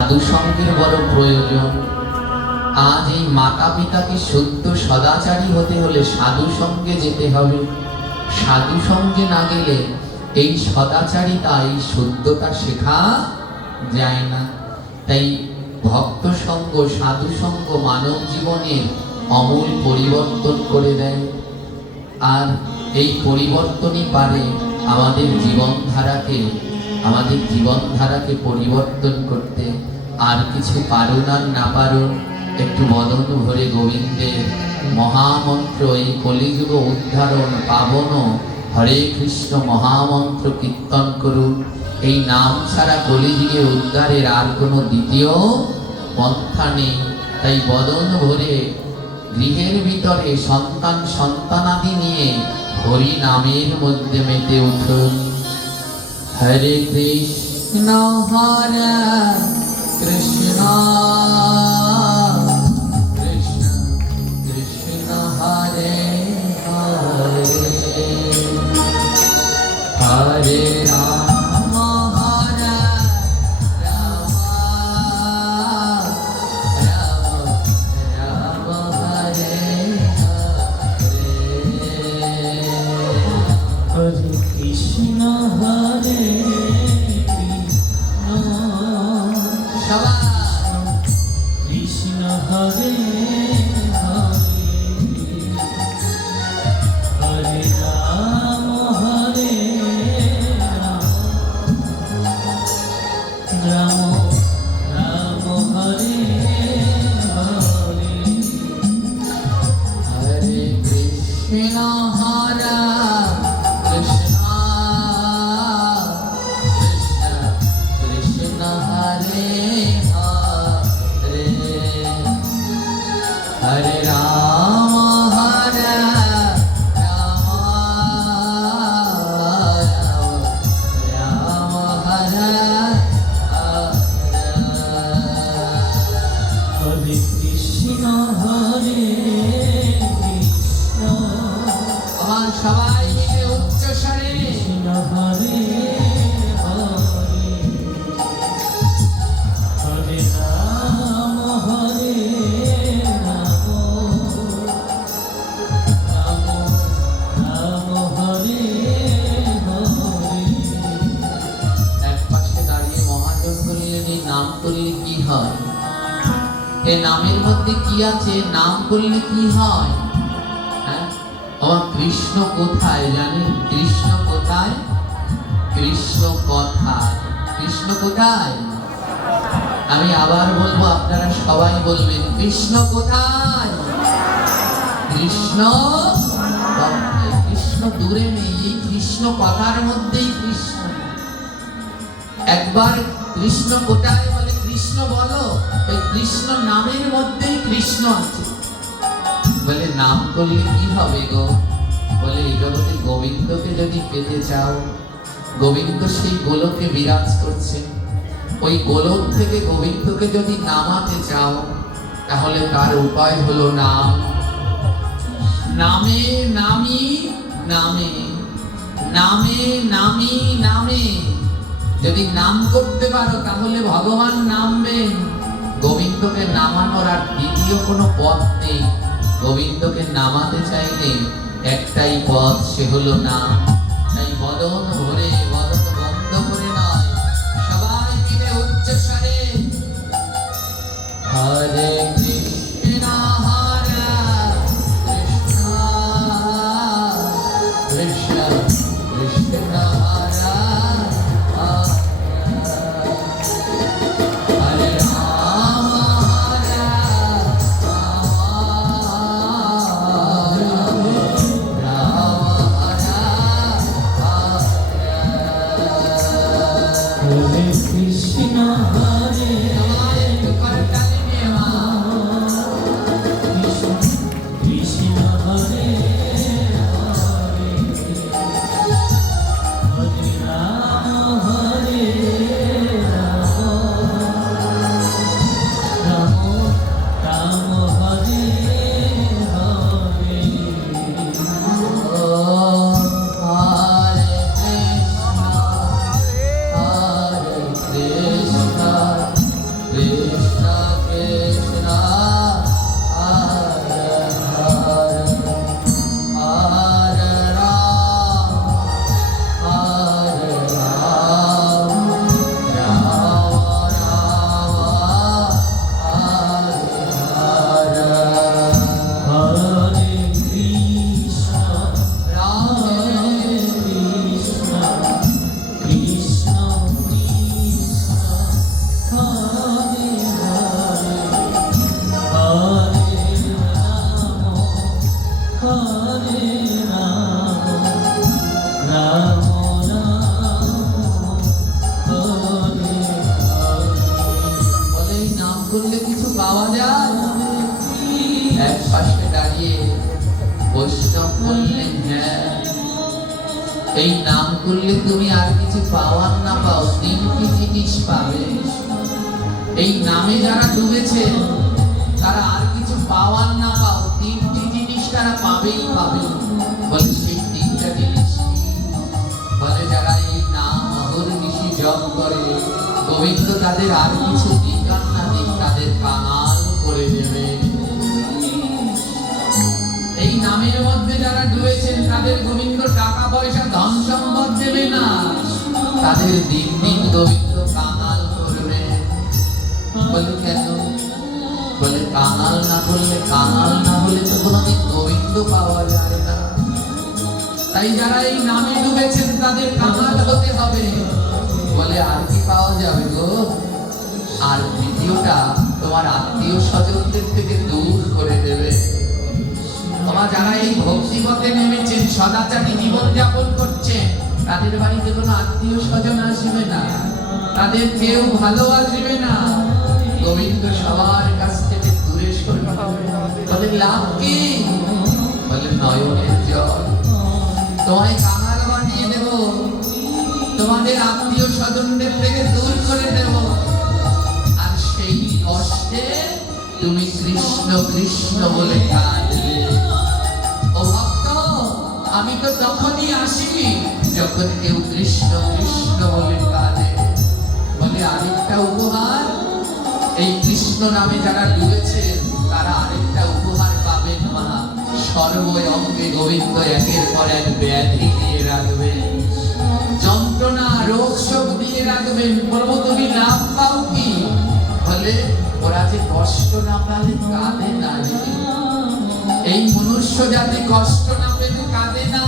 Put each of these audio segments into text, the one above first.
সাধু সঙ্গের বড় প্রয়োজন। আজ এই মাতা পিতাকে শুদ্ধ সদাচারী হতে হলে সাধু সঙ্গে যেতে হবে। সাধু সঙ্গে না গেলে এই সদাচারিতা, এই শুদ্ধতা শেখা যায় না। তাই ভক্ত সঙ্গ, সাধু সঙ্গ মানব জীবনের অমূল পরিবর্তন করে দেয়। আর এই পরিবর্তনই পারে আমাদের জীবনধারাকে পরিবর্তন করতে। আর কিছু পারুন আর না পারুন, একটু বদন ভরে গোবিন্দের মহামন্ত্র, এই কলিযুগ উদ্ধারণ পাবন হরে কৃষ্ণ মহামন্ত্র কীর্তন করুন। এই নাম ছাড়া কলিযুগের উদ্ধারের আর কোনো দ্বিতীয় পন্থা নেই। তাই বদন ভরে গৃহের ভিতরে সন্তানাদি নিয়ে হরি নামের মধ্যে মেতে উঠুন। হরে কৃষ্ণ হরে কৃষ্ণ কৃষ্ণ কৃষ্ণ হরে হরে, হরে রাম হরে রাম, রাম রাম হরে হরে। হরে কৃষ্ণ হরে কৃষ্ণ, সবাই কৃষ্ণ হরে হরে, হরে রাম হরে রাম, রাম রাম হরে হরে। হরে কৃষ্ণ হরে কৃষ্ণ কৃষ্ণ কৃষ্ণ হরে হরে, হরে রাম হরে রাম, রাম হরে হরে। হরে কৃষ্ণ হরে কৃষ্ণ, আমার সবাই মিলে উচ্চ স্বরে কৃষ্ণ হরে হরে, হরে রাম হরে রাম, রাম রাম হরে হরে। এক পাশে দাঁড়িয়ে মহাজন বললেন, এই নাম করলে কি হয়? এই নামের মধ্যে কি আছে? নাম করলে কি হয়? হ্যাঁ, আমার কৃষ্ণ কোথায় জানেন? কৃষ্ণ কোথায়? কৃষ্ণ কথায়। কৃষ্ণ কোথায়? আমি আবার বলবো, আপনারা সবাই বলবেন, কৃষ্ণ কোথায়? কৃষ্ণ কথায়। কৃষ্ণ দূরে নেই, এই কৃষ্ণ কথার মধ্যেই কৃষ্ণ। একবার কৃষ্ণ কোথায় বলে কৃষ্ণ বলো, ওই কৃষ্ণ নামের মধ্যেই কৃষ্ণ আছে। বলে নাম করলে কি হবে গো? বলে এই জগতে গোবিন্দকে যদি পেতে চাও, গোবিন্দ সেই গোলকে বিরাজ করছে, ওই গোলক থেকে গোবিন্দকে যদি নামাতে চাও, তাহলে তার উপায় হলো নাম। নামে নামি নামে, নামে নামি নামে। যদি নাম করতে পারো তাহলে ভগবান নামবেন। গোবিন্দকে নামানোর আর দ্বিতীয় কোনো পথ নেই। গোবিন্দকে নামাতে চাইলে একটাই পথ, সে হলো নাম। তাই বদন ভরে, বদন বন্ধ করে নয়, সবাই মিলে উচ্চ স্বরে হরে কৃষ্ণ হরে কৃষ্ণ কৃষ্ণ কৃষ্ণ হরে হরে রাম হরে রাম, রাম হরে হরে। কৃষ্ণ কৃষ্ণ হরে হরে হরে রাম হরে রাম রাম রাম হরে হরে হরে কৃষ্ণ রাম কৃষ্ণ কৃষ্ণ কৃষ্ণ হরে হরে হরে রাম হরে রাম রাম রাম হরে বলে এই নাম করলে কিছু পাওয়া যায়? এক পাশে দাঁড়িয়ে বৈষ্ণব বললেন, হ্যাঁ, এই নাম করলে তুমি আর কিছু পাওয়ার না পাও, তিনটি জিনিস পাবে। এই নামে যারা ডুবেছে তারা আর কিছু পাওয়ার না পাও, তিনটি জিনিস তারা পাবেই পাবে। বলে সেই তিনটা জিনিস কি? বলে যারা এই নাম অহর্নিশি জপ করে, গোবিন্দ তাদের আর কিছু দিক আর না দিক তাদের কাঙাল করে দেবে। এই নামের মধ্যে যারা ডুবেছেন তাদের গোবিন্দ টাকা পয়সা ধন সম্পদ দেবে না, তাদের দিন দিন গোবিন্দ কাঙাল করবে। বলে কেন? বলে কাঙাল না করলে, কাঙাল না হলে তো কোনোদিন গোবিন্দ পাওয়া যায় না। তাই যারা এই নামে ডুবেছেন তাদের কাঙাল হতে হবে। বলে আর কি পাওয়া যাবে গো? আর দ্বিতীয়টা, তোমার আত্মীয় স্বজনদের থেকে দূর করে দেবে। তোমার যারা এই ভক্তিপথে নেমেছেন, সদাচারী জীবন যাপন করছেন, তাদের বাড়িতে কোনো আত্মীয় স্বজন আসবে না, তাদের কেউ ভালোবাসবে না। গোবিন্দ সবার কাছ থেকে দূরে সরে যাবে। বলে লাভ কি? বলে নয়নের জল। তোমায় কাঙাল বানিয়ে দেব, তোমাদের আত্মীয় স্বজনদের থেকে দূর করে দেব, আর সেই কষ্টে তুমি কৃষ্ণ কৃষ্ণ বলে কাঁদবে। ও ভক্ত, আমি তো তখনই আসি যখন কেউ কৃষ্ণ কৃষ্ণ বলে কাঁদে। বলে আরেকটা উপহার, এই কৃষ্ণ নামে যারা ডুবেছেন তারা আরেকটা উপহার পাবেন মা। সর্বঙ্গে গোবিন্দ একের পর এক ব্যাধি দিয়ে রাখবেন, যন্ত্রণা রোগ শোক দিয়ে রাখবেন। বলবো তুমি লাভ পাও কি? বলে ওরা যে কষ্ট না পেলে কাঁদে না রে। এই মনুষ্য জাতি কষ্ট না পেলে কাঁদে না।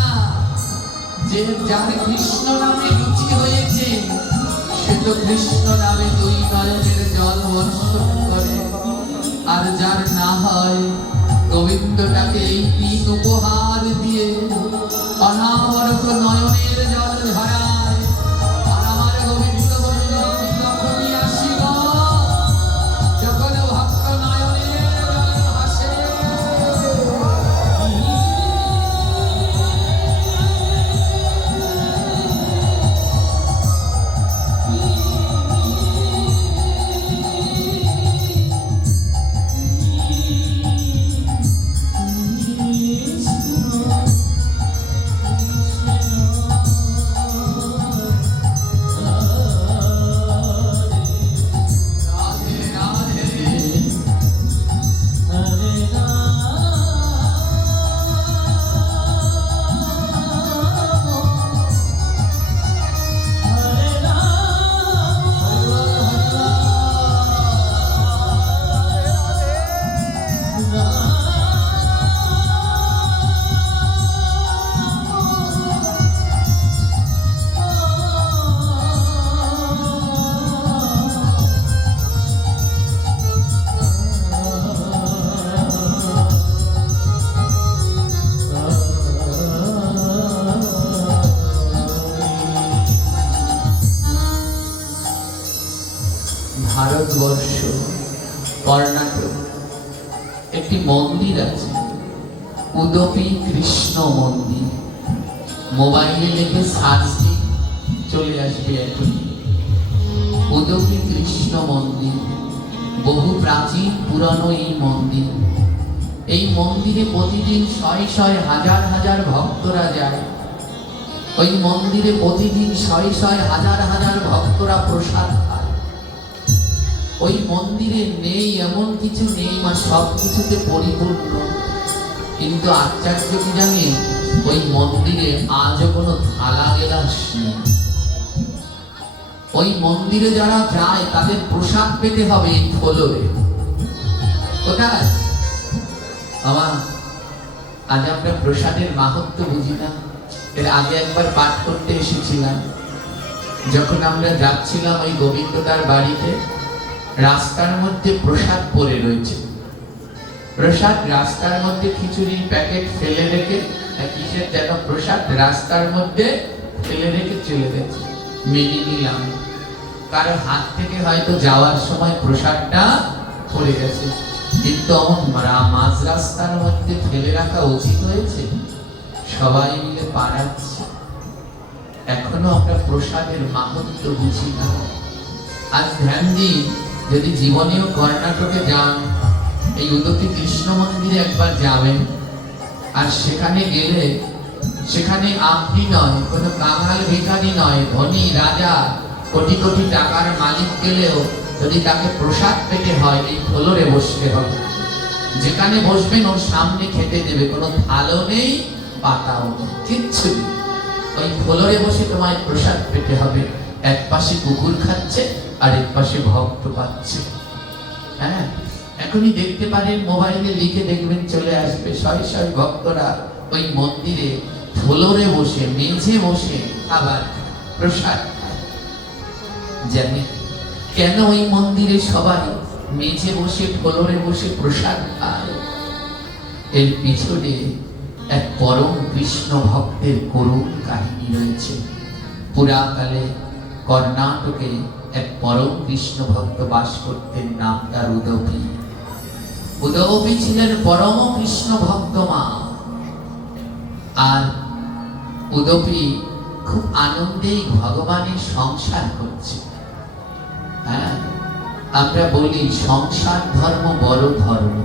যে যার কৃষ্ণ নামে রুচি হয়েছে সে তো কৃষ্ণ নামে দুই নয়নের জল বর্ষণ করে। আর যার না হয়, গোবিন্দটাকে এই তিন উপহার দিয়ে অনাবরত নয়নের জল ঝরায়। আর আমার গোবিন্দ বলল, তখনই আসিব যখন ভক্ত নয়নের জল ভাসে। রাধে রাধে হরে ভারতবর্ষ, কর্ণাটক একটি মন্দির আছে, উদুপি কৃষ্ণ মন্দির। মোবাইলে লিখে সার্চ দিন, চলে আসবে এখন। উদুপি কৃষ্ণ মন্দির বহু প্রাচীন পুরানো এই মন্দির। এই মন্দিরে প্রতিদিন শয়ে শয়ে হাজার হাজার ভক্তরা যায়। ওই মন্দিরে প্রতিদিন শয়ে শয়ে হাজার হাজার ভক্তরা প্রসাদ খায়। ওই মন্দিরে নেই এমন কিছু নেই, মা সব কিছুতে পরিপূর্ণ। কিন্তু আশ্চর্য কি জানে, ওই মন্দিরে আজও কোনো থালা গেলাস নেই। ওই মন্দিরে যারা যায় তাদের প্রসাদ পেতে হবে এই ফলরে। কোথায় আমার আজ আমরা প্রসাদের মাহাত্ম্য বুঝি না। এর আগে একবার পাঠ করতে এসেছিলাম, যখন আমরা যাচ্ছিলাম ওই গোবিন্দদার বাড়িতে, রাস্তার মধ্যে প্রসাদ পড়ে রয়েছে। প্রসাদ রাস্তার মধ্যে, খিচুড়ির প্যাকেট ফেলে রেখে, কিসের যেন প্রসাদ রাস্তার মধ্যে ফেলে রেখে চলে গেছে। মেনে নিলাম, কারো হাত থেকে হয়তো যাওয়ার সময় প্রসাদটা পড়ে গেছে, কিন্তু মাঝ রাস্তার মধ্যে ফেলে রাখা উচিত হয়েছে? সবাই মিলে পাড়াচ্ছে। এখনো আমরা প্রসাদের মাহাত্ম্য বুঝি না। আজ ধ্যান দিন, যদি জীবনেও কর্ণাটকে যান, এই উদুপি কৃষ্ণ মন্দিরে একবার যাবেন। আর সেখানে গেলে, সেখানে আপনি নয়, কোনো কাঙাল ভিখারি নয়, ধনী রাজা কোটি কোটি টাকার মালিক গেলেও যদি তাকে প্রসাদ পেতে হয়, এই ফ্লোরে বসতে হবে। যেখানে বসবেন ওর সামনে খেতে দেবে, কোনো থালও নেই, পাতাও নেই, কিচ্ছু নেই। ওই ফ্লোরে বসে তোমায় প্রসাদ পেতে হবে। এক পাশে কুকুর খাচ্ছে আর এক পাশে ভক্ত পাচ্ছে। হ্যাঁ, এখনই দেখতে পারেন, মোবাইলে লিখে দেখবেন, চলে আসবে শয়ে শয়ে ভক্তরা ওই মন্দিরে ফ্লোরে বসে, মেঝে বসে আবার প্রসাদ। জানেন কেন ওই মন্দিরে সবাই মেঝে বসে, ফ্লোরে বসে প্রসাদ খায়? এর পিছনে এক পরম কৃষ্ণ ভক্তের করুণ কাহিনী রয়েছে। পুরাকালে কর্ণাটকে এক পরম কৃষ্ণ ভক্ত বাস করতেন, নাম তার উদুপি। উদুপি ছিলেন পরম কৃষ্ণ ভক্ত মা। আর উদুপি খুব আনন্দেই ভগবানের সংসার করছে। হ্যাঁ, আমরা বলি সংসার ধর্ম বড় ধর্ম।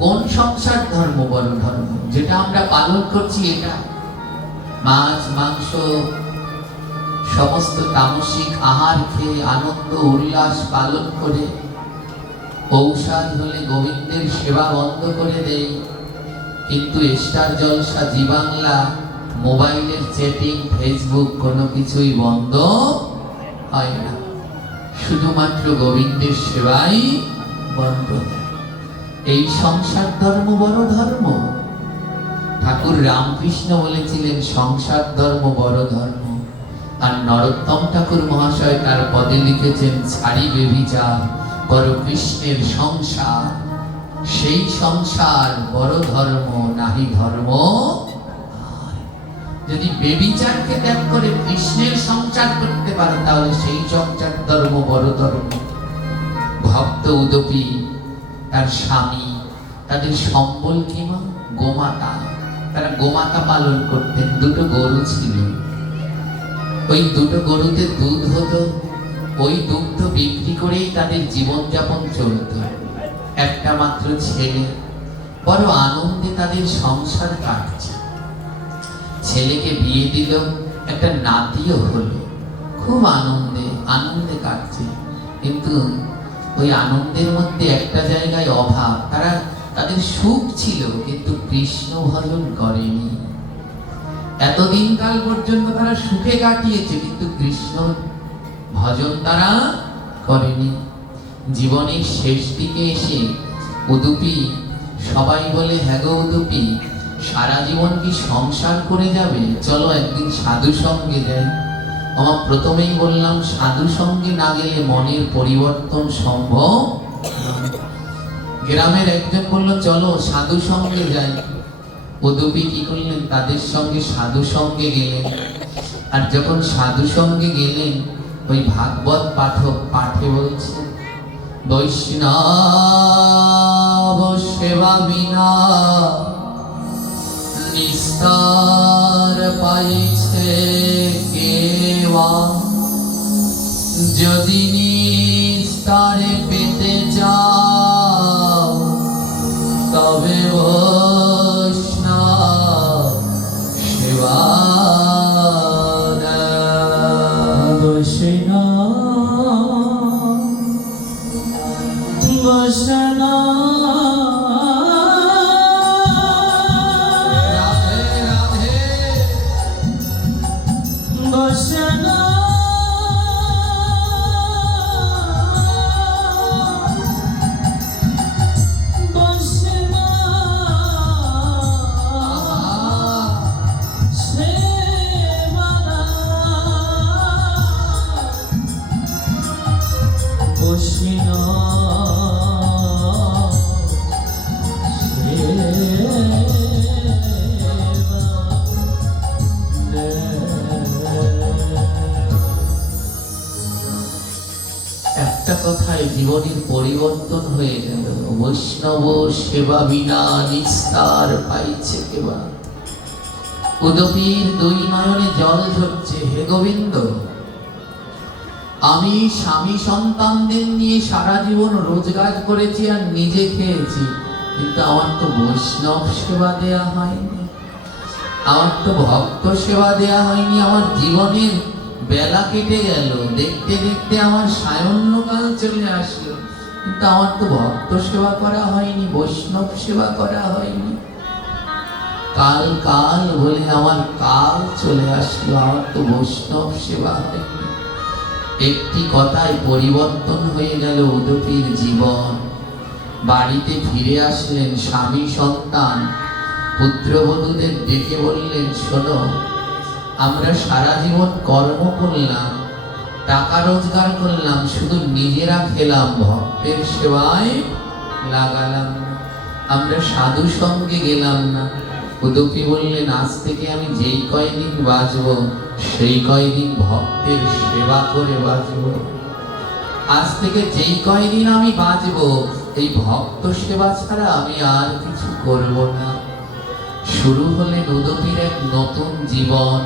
কোন সংসার ধর্ম বড় ধর্ম? যেটা আমরা পালন করছি এটা। মাছ মাংস সমস্ত তামসিক আহার খেয়ে আনন্দ উল্লাস পালন করে, ঔষধ হলে গোবিন্দের সেবা বন্ধ করে দেই। কিন্তু স্টার জলসা, জি বাংলা, মোবাইলের চ্যাটিং, ফেসবুক কোনো কিছুই বন্ধ হয় না। শুধুমাত্র গোবিন্দের সেবাই বন্ধ হয়। এই সংসার ধর্ম বড় ধর্ম। ঠাকুর রামকৃষ্ণ বলেছিলেন সংসার ধর্ম বড় ধর্ম। আর নরোত্তম ঠাকুর মহাশয় তার পদে লিখেছেন, ছাড়িবে বিচার বড় কৃষ্ণের সংসার। সেই সংসার বড় ধর্ম, নাহি ধর্ম। যদি বেবিচারকে ত্যাগ করে কৃষ্ণের সংসার করতে পারে, তাহলে সেই সংসার ধর্ম বড় ধর্ম। ভক্ত উদুপি, তার স্বামী, তাদের সম্বল কি মা? গোমাতা। তারা গোমাতা পালন করতেন। দুটো গরু ছিল। ওই দুটো গরুতে দুধ হতো। ওই দুগ্ধ বিক্রি করেই তাদের জীবনযাপন চলত। একটা মাত্র ছেলে। বড় আনন্দে তাদের সংসার কাটছে। ছেলেকে বিয়ে দিল, একটা নাতিও হলো। খুব আনন্দে আনন্দে কাটছে। কিন্তু ওই আনন্দের মধ্যে একটা জায়গায় অভাব। তাদের সুখ ছিল, কিন্তু কৃষ্ণ ভজন করেনি। এতদিন কাল পর্যন্ত তারা সুখে কাটিয়েছে, কিন্তু কৃষ্ণ ভজন তারা করেনি। জীবনের শেষ দিকে এসে উদুপি, সবাই বলে, হ্যাঁ গো উদুপি, সারা জীবন কি সংসার করে যাবে? চলো একদিন সাধু সঙ্গে যাই। আমার প্রথমেই বললাম, সাধু সঙ্গে না গেলে মনের পরিবর্তন সম্ভব। গ্রামের একজন বলল, চলো সাধু সঙ্গে যাই। উদুপি কি করলেন? তাদের সঙ্গে সাধু সঙ্গে গেলেন। আর যখন সাধু সঙ্গে গেলেন, ওই ভাগবত পাঠক পাঠে বলছে, বৈষ্ণব সেবা বিনা নিস্তার পাইছে কেবা। যদি নিস্তারে পেতে যাও, তবে বৈষ্ণব সেবা। বৈষ্ণব বসনা রাধে রাধে বসনা বসনা সেবাদা বসনা একটা কথায় জীবনের পরিবর্তন হয়ে গেল। বৈষ্ণব সেবা বিনা নিস্তার পাইছে কেবা। উদপীর দুই নয়নে জল ঝরছে। হে গোবিন্দ, আমি স্বামী সন্তানদের নিয়ে সারা জীবন রোজগার করেছি আর নিজে খেয়েছি, কিন্তু আমার তো বৈষ্ণব সেবা দেয়া হয়নি, আমার তো ভক্ত সেবা দেয়া হয়নি। আমার জীবনের বেলা কেটে গেল, দেখতে দেখতে আমার সায়ন্যকাল চলে আসলো, কিন্তু আমার তো ভক্ত সেবা করা হয়নি, বৈষ্ণব সেবা করা হয়নি। কাল কাল বলে আমার কাল চলে আসলো, আমার তো বৈষ্ণব সেবা হয়নি। একটি কথায় পরিবর্তন হয়ে গেল উদপীর জীবন। বাড়িতে ফিরে আসলেন স্বামী সন্তান, পুত্রবধূদের ডেকে বললেন, শোনো, আমরা সারা জীবন কর্ম করলাম, টাকা রোজগার করলাম, শুধু নিজেরা খেলাম, ভক্তের সেবায় লাগালাম না, আমরা সাধু সঙ্গে গেলাম না। উদপী বললেন, আজ থেকে আমি যেই কয়দিন বাঁচব সেই কয়দিন ভক্তের সেবা করে বাঁচব। আজ থেকে যেই কয়দিন আমি বাঁচব এই ভক্ত সেবা ছাড়া আমি আর কিছু করব না। শুরু হলেন উদপীর এক নতুন জীবন।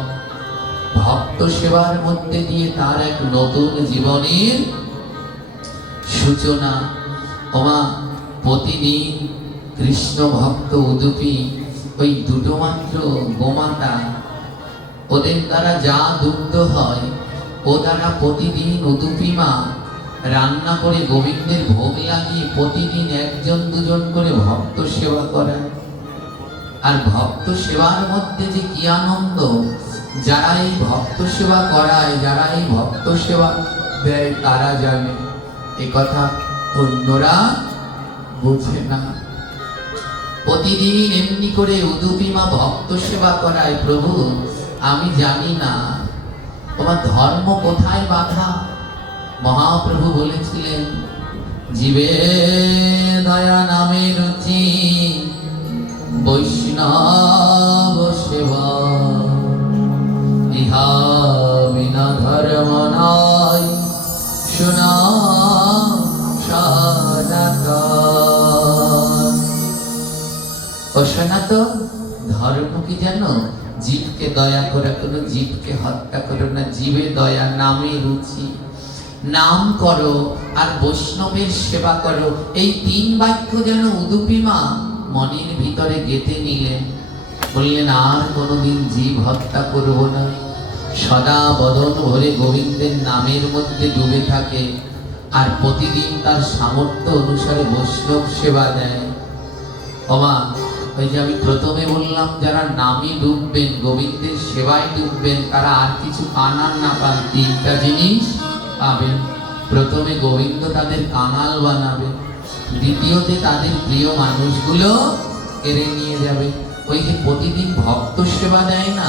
ভক্ত সেবার মধ্যে দিয়ে তার এক নতুন জীবনের সূচনা। ওমা, প্রতিদিন কৃষ্ণ ভক্ত উদপী ওই দুটো মাত্র গোমাতা, ওদের দ্বারা যা দুগ্ধ হয় ও দ্বারা প্রতিদিন উদপী মা রান্না করে গোবিন্দের ভোগ লাগিয়ে প্রতিদিন একজন দুজন করে ভক্ত সেবা করায়। আর ভক্ত সেবার মধ্যে যে কি আনন্দ, যারা এই ভক্ত সেবা করায়, যারা এই ভক্ত সেবা দেয় তারা জানে, এ কথা অন্যরা বোঝে না। প্রতিদিন এমনি করে উদুপী মা ভক্ত সেবা করায়। প্রভু, আমি জানি না তোমার ধর্ম কোথায় বাধা। মহাপ্রভু বলেছিলেন, জীবে দয়া নামে রুচি, বৈষ্ণব সেবা, ইহা বিনা ধর্ম নয়, শোনা সনাতন। ও সনাতন, ধর্ম কি জানো? জীবকে দয়া করা, কোনো জীবকে হত্যা করো না, জীবে দয়া, নামে রুচি, নাম করো আর বৈষ্ণবের সেবা করো। এই তিন বাক্য যেন উদুপী মা মনের ভিতরে গেঁথে নিলেন। বললেন, আর কোনোদিন জীব হত্যা করব না, সদা বদন ভরে গোবিন্দের নামের মধ্যে ডুবে থাকে, আর প্রতিদিন তার সামর্থ্য অনুসারে বৈষ্ণব সেবা দেয়। ওমা, ওই যে আমি প্রথমে বললাম, যারা নামে ডুববেন, গোবিন্দের সেবায় ডুববেন, তারা আর কিছু পান আর না পান, তিনটা জিনিস পাবেন। প্রথমে গোবিন্দ তাদের কাঙাল বানাবে, দ্বিতীয়তে তাদের প্রিয় মানুষগুলো কেড়ে নিয়ে যাবে। ওই যে প্রতিদিন ভক্ত সেবা দেয় না,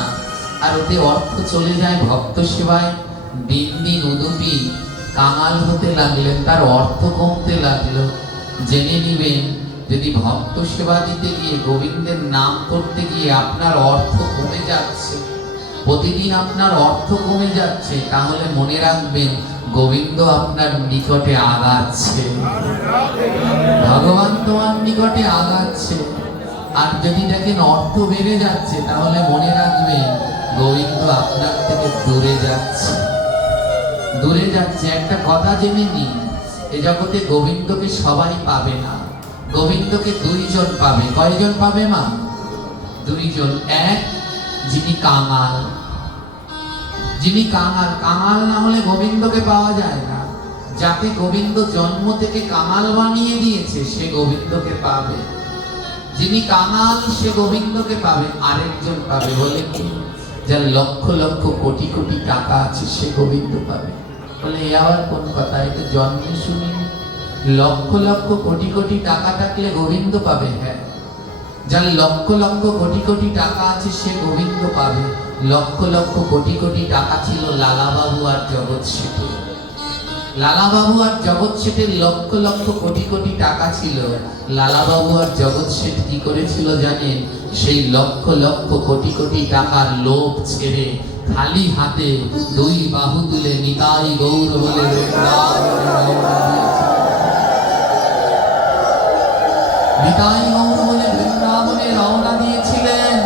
আর ওতে অর্থ চলে যায় ভক্ত সেবায়। দিন দিন উদুপী কাঙাল হতে লাগলেন, তার অর্থ কমতে লাগলো। জেনে নিবেন, যদি ভক্ত সেবা দিতে গিয়ে, গোবিন্দের নাম করতে গিয়ে আপনার অর্থ কমে যাচ্ছে, প্রতিদিন আপনার অর্থ কমে যাচ্ছে, তাহলে মনে রাখবেন গোবিন্দ আপনার নিকটে আগাচ্ছে, ভগবান তোমার নিকটে আগাচ্ছে। আর যদি দেখেন অর্থ বেড়ে যাচ্ছে, তাহলে মনে রাখবেন গোবিন্দ আপনার থেকে দূরে যাচ্ছে, দূরে যাচ্ছে। একটা কথা জেনে নিন, এ জগতে গোবিন্দকে সবাই পাবে না, গোবিন্দকে দুইজন পাবে। কয়জন পাবে মা? দুইজন। এক, যিনি কাঙাল, যিনি কাঙাল, কাঙাল না হলে গোবিন্দকে পাওয়া যায় না। যাকে গোবিন্দ জন্ম থেকে কাঙাল বানিয়ে দিয়েছে সে গোবিন্দকে পাবে, যিনি কাঙাল সে গোবিন্দকে পাবে, আরেকজন পাবে বলে কি, যার লক্ষ লক্ষ কোটি কোটি টাকা আছে সে গোবিন্দ পাবে। বলে এ আবার কোন কথা, এটা জন্মে শুনি। লক্ষ লক্ষ কোটি কোটি টাকা থাকলে গোবিন্দ পাবে? হ্যাঁ, যার লক্ষ লক্ষ কোটি কোটি টাকা আছে সে গোবিন্দ পাবে। লক্ষ লক্ষ কোটি কোটি টাকা ছিল লালাবাবু আর জগৎ শেঠের। লালাবাবু আর জগৎ শেঠের লক্ষ লক্ষ কোটি কোটি টাকা ছিল। লালাবাবু আর জগৎ শেঠ কি করেছিল জানেন? সেই লক্ষ লক্ষ কোটি কোটি টাকার লোভ ছেড়ে খালি হাতে দুই বাহু তুলে নিতাই গৌর বলে নিতাই গৌর বলে বৃন্দাবনে রওনা দিয়েছিলেন।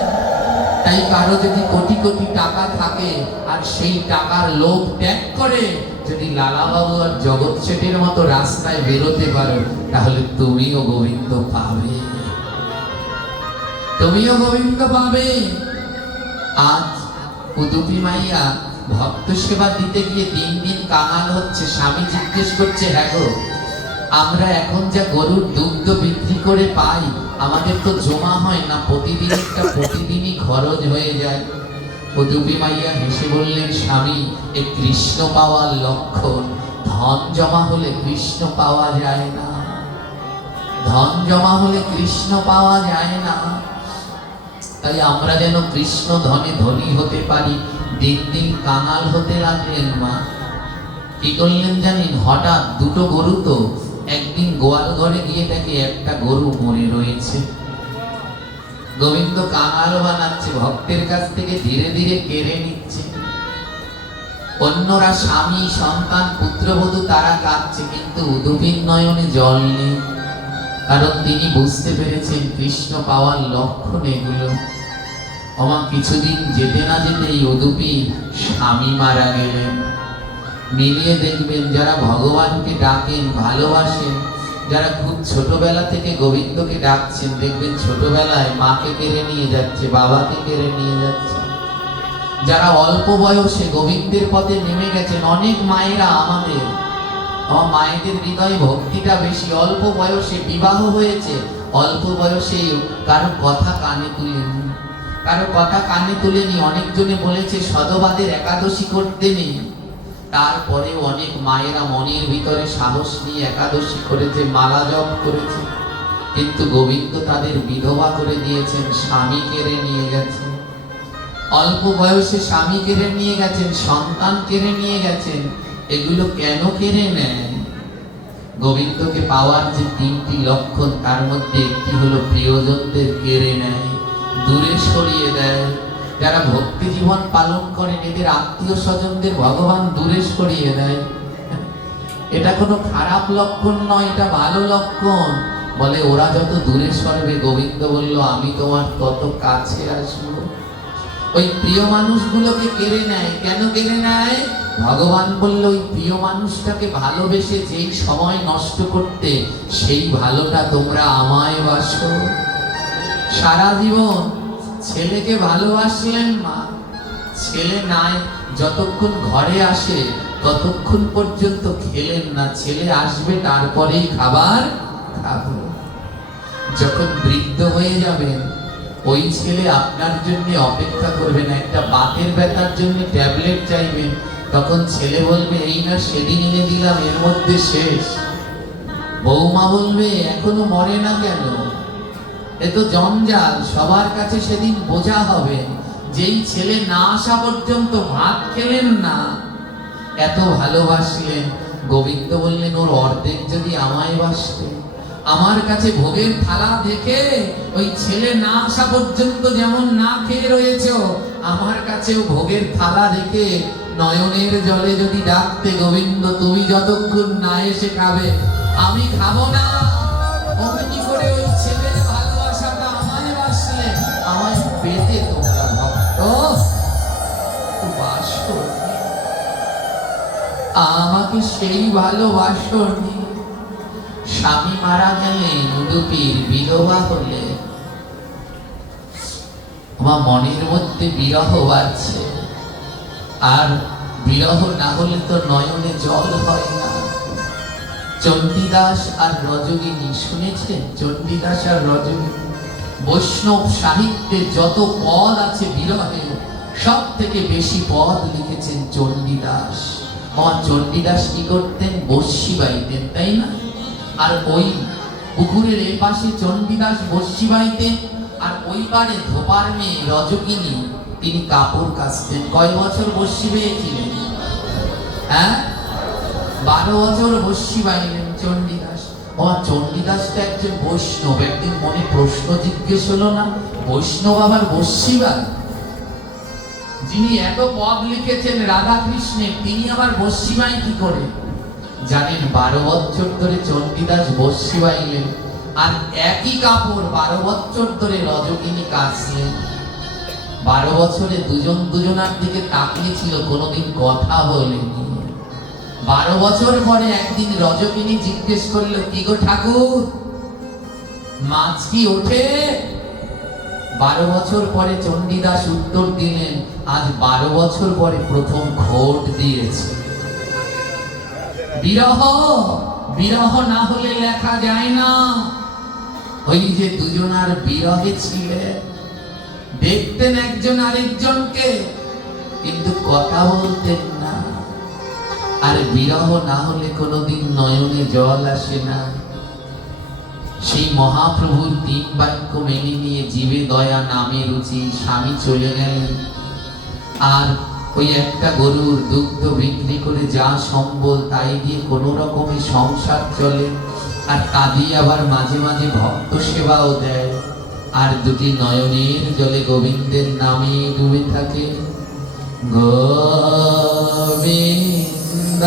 তাই কারো যদি কোটি কোটি টাকা থাকে আর সেই টাকার লোভ ত্যাগ করে যদি লালাবাবু আর জগৎ শেঠের মতো রাস্তায় বেরোতে পারো, তাহলে তুমিও গোবিন্দ পাবে, তুমিও গোবিন্দ পাবে। আজ উদুপি মাইয়া ভক্ত সেবা দিতে গিয়ে দিন দিন কাঙাল হচ্ছে। স্বামী জিজ্ঞেস করছে, হ্যাঁ গো, আমরা এখন যা গরুর দুগ্ধ বিক্রি করে পাই আমাদের তো জমা হয় না, প্রতিদিনই খরচ হয়ে যায়। উদুপি মাইয়া হেসে বললেন, স্বামী, এ কৃষ্ণ পাওয়ার লক্ষণ। ধন জমা হলে কৃষ্ণ পাওয়া যায় না, ধন জমা হলে কৃষ্ণ পাওয়া যায় না। তাই আমরা যেন কৃষ্ণ ধনে ধনী হতে পারি। দিন দিন কাঙাল হতে লাগলেন মা। কি করলেন জানেন? হঠাৎ দুটো গরু তো একদিন গোয়াল ঘরে গিয়ে দেখে একটা গরু মরে রয়েছে। গোবিন্দ কাঙাল বানাচ্ছে, ভক্তের কাছ থেকে ধীরে ধীরে কেড়ে নিচ্ছে। অন্যরা স্বামী সন্তান পুত্রবধূ তারা কাঁদছে, কিন্তু উদুপির নয়নে জল নেই, কারণ তিনি বুঝতে পেরেছেন কৃষ্ণ পাওয়ার লক্ষণ এগুলো। আমার কিছুদিন যেতে না যেতেই উদুপি স্বামী মারা গেলেন। মিলিয়ে দেখবেন যারা ভগবানকে ডাকেন, ভালোবাসেন, যারা খুব ছোটবেলা থেকে গোবিন্দকে ডাকছেন, দেখবেন ছোটবেলায় মাকে কেড়ে নিয়ে যাচ্ছে, বাবাকে কেড়ে নিয়ে যাচ্ছে। যারা অল্প বয়সে গোবিন্দের পথে নেমে গেছেন, অনেক মায়েরা আমাদের, আমার মায়েদের হৃদয়ে ভক্তিটা বেশি। অল্প বয়সে বিবাহ হয়েছে, অল্প বয়সে কারো কথা কানে তুলেনি, কারো কথা কানে তুলেনি। অনেকজনে বলেছে সদবাদের একাদশী করতে নেই, তারপরে অনেক মায়েরা মনের ভিতরে সাহস নিয়ে একাদশী করেছে, মালা জপ করেছে, কিন্তু গোবিন্দ তাদের বিধবা করে দিয়েছেন, স্বামী কেড়ে নিয়ে গেছেন। অল্প বয়সে স্বামী কেড়ে নিয়ে গেছেন, সন্তান কেড়ে নিয়ে গেছেন। এগুলো কেন কেড়ে নেয়? গোবিন্দকে পাওয়ার যে তিনটি লক্ষণ, তার মধ্যে একটি হলো প্রিয়জনদের কেড়ে নেয়, দূরে সরিয়ে দেয়। যারা ভক্তি জীবন পালন করেন এদের আত্মীয় স্বজনদের ভগবান দূরে সরিয়ে দেয়। এটা কোনো খারাপ লক্ষণ নয়, এটা ভালো লক্ষণ। বলে ওরা যত দূরে সরবে, গোবিন্দ বলল আমি তোমার তত কাছে আসবো। ওই প্রিয় মানুষগুলোকে কেড়ে নেয়। কেন কেড়ে নেয়? ভগবান বলল ওই প্রিয় মানুষটাকে ভালোবেসে যেই সময় নষ্ট করতে, সেই ভালোটা তোমরা আমায় বাসো। সারা জীবন ছেলেকে ভালোবাসলেন মা, ছেলে নাই, যতক্ষণ ঘরে আসে ততক্ষণ পর্যন্ত খেলেন না। ছেলে আসবে তারপরেই খাবার খাবো। যখন বৃদ্ধ হয়ে যাবেন, ওই ছেলে আপনার জন্য অপেক্ষা করবে না। একটা বাতের ব্যথার জন্য ট্যাবলেট চাইবেন, তখন ছেলে বলবে এই না সেদিন এনে দিলাম, এর মধ্যে শেষ। বৌমা বলবে এখনো মরে না কেন, এ তো জঞ্জাল, সবার কাছে সেদিন বোঝা হবে। যেই ছেলে না আসা পর্যন্ত ভাত খেলেন না, এত ভালোবাসলেন। গোবিন্দ বললেন ওর অর্ধেক যদি আমায় বাসতে, আমার কাছে ভোগের থালা দেখে ওই ছেলে না আসা পর্যন্ত যেমন না খেয়ে রয়েছে, আমার কাছেও ভোগের থালা দেখে নয়নের জলে যদি ডাকতে, গোবিন্দ তুমি যতক্ষণ না এসে খাবে আমি খাবো না। অমনি করে ওই ছেলের ভালোবাসাটা আমায় বাসলে, আমায় পেতে তোমরা ভক্ত বাসো, আমাকে সেই ভালোবাসনি। স্বামী মারা গেলে, উদুপির বিধবা হলে, আমার মনের মধ্যে বিরহ বাড়ছে। আর বিরহ না হলে তো নয়নে জল হয় না। চণ্ডীদাস আর রজকিনী শুনেছেন? চণ্ডীদাস আর রজকিনী বৈষ্ণব সাহিত্যে যত পদ আছে বিরহে সব থেকে বেশি পদ লিখেছেন চণ্ডীদাস। আমার চণ্ডীদাস কি করতেন? বর্ষি বাইতেন, তাই না? আর ওই পুকুরের এ পাশে চণ্ডীদাস বর্ষি বাইতেন, আর ওই পারে ধোপার মেয়ে রজকিনী তিনি কাপড় কাচতেন। কয় বছর বর্ষি বেয়েছিলেন? হ্যাঁ, 12 বছর বর্ষি বাইলেন চণ্ডীদাস। আমার চণ্ডীদাসটা একজন বৈষ্ণব। একদিন মনে প্রশ্ন জিজ্ঞেস হলো না, বৈষ্ণব আবার বর্ষি বাই? যিনি এত পদ লিখেছেন রাধা কৃষ্ণের, তিনি আবার বর্ষি বাই কি করে? জানেন, 12 বছর ধরে চণ্ডীদাস বর্ষি বাইলেন, আর একই কাপড় 12 বছর ধরে রজকিনী কাচলেন। 12 বছরে দুজন দুজনার দিকে তাকিয়েছিল, কোনোদিন কথা বলেনি। 12 বছর পরে একদিন রজকিনী জিজ্ঞেস করলো, কি গো ঠাকুর, মাছ কি ওঠে? 12 বছর পরে চণ্ডীদাস উত্তর দিলেন, আজ 12 বছর পরে প্রথম ঘোট দিয়েছে। বিরহ, বিরহ না হলে লেখা যায় না। ওই যে দুজনার বিরহে ছিলেন, দেখতেন একজন আরেকজনকে, কিন্তু কথা বলতেন না। আর বিরহ না হলে কোনোদিন নয়নে জল আসে না। সেই মহাপ্রভুর 3 বাক্য মেনে নিয়ে জীবে দয়া নামে রুচি স্বামী চলে গেলেন। আর ওই একটা গরুর দুগ্ধ বিক্রি করে যা সম্বল তাই দিয়ে কোনো রকমে সংসার চলে। আর কাঁদিয়ে আবার মাঝে মাঝে ভক্ত সেবাও দেয়। আর দুটি নয়নের জলে গোবিন্দের নামে ডুবে থাকে। গোবিন্দ গোবিন্দ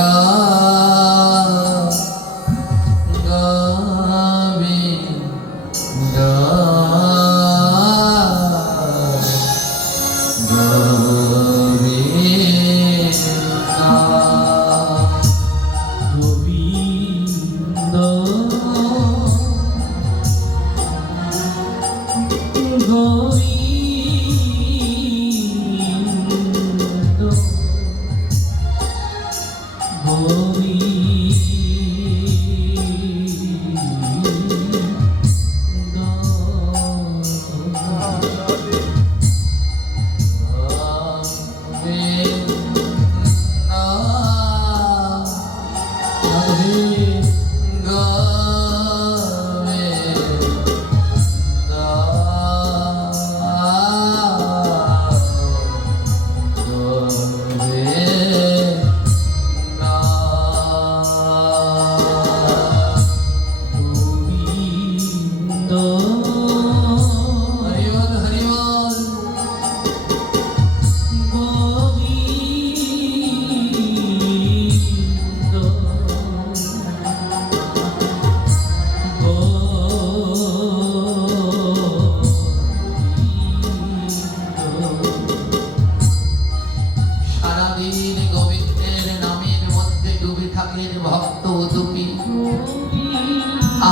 গোবিন্দ ভক্ত উদুপি।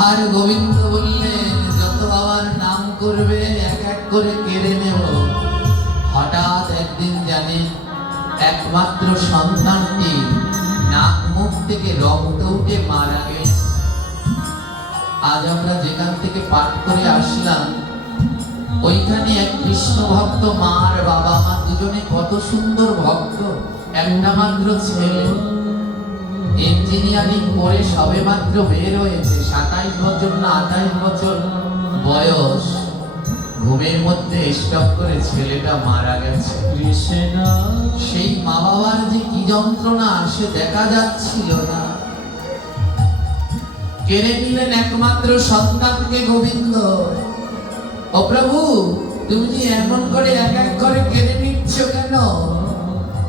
আর গোবিন্দ বললেন, যত আমার নাম করবে এক এক করে কেড়ে নেব। হঠাৎ একদিন জানেন, একমাত্র সন্তানটি নাক মুখ থেকে রক্ত উঠে মারা গেল। আজ আমরা যেখান থেকে পাঠ করে আসলাম, ওইখানে এক কৃষ্ণ ভক্ত মা আর বাবা, মা দুজনে কত সুন্দর ভক্ত। একটা মাত্র ছেলে, ইঞ্জিনিয়ারিং পড়ে সবে মাত্র বের হয়েছে, 27 বছর না 28 বছর বয়স। ঘুমের মধ্যে স্টপ করে ছেলেটা মারা গেছে। সেই মা বাবার যে কি যন্ত্রণা সে দেখা যাচ্ছিল না। কেড়ে নিলেন একমাত্র সন্তানকে গোবিন্দ। ও প্রভু, তুমি যে এমন করে এক এক করে কেড়ে নিচ্ছ কেন?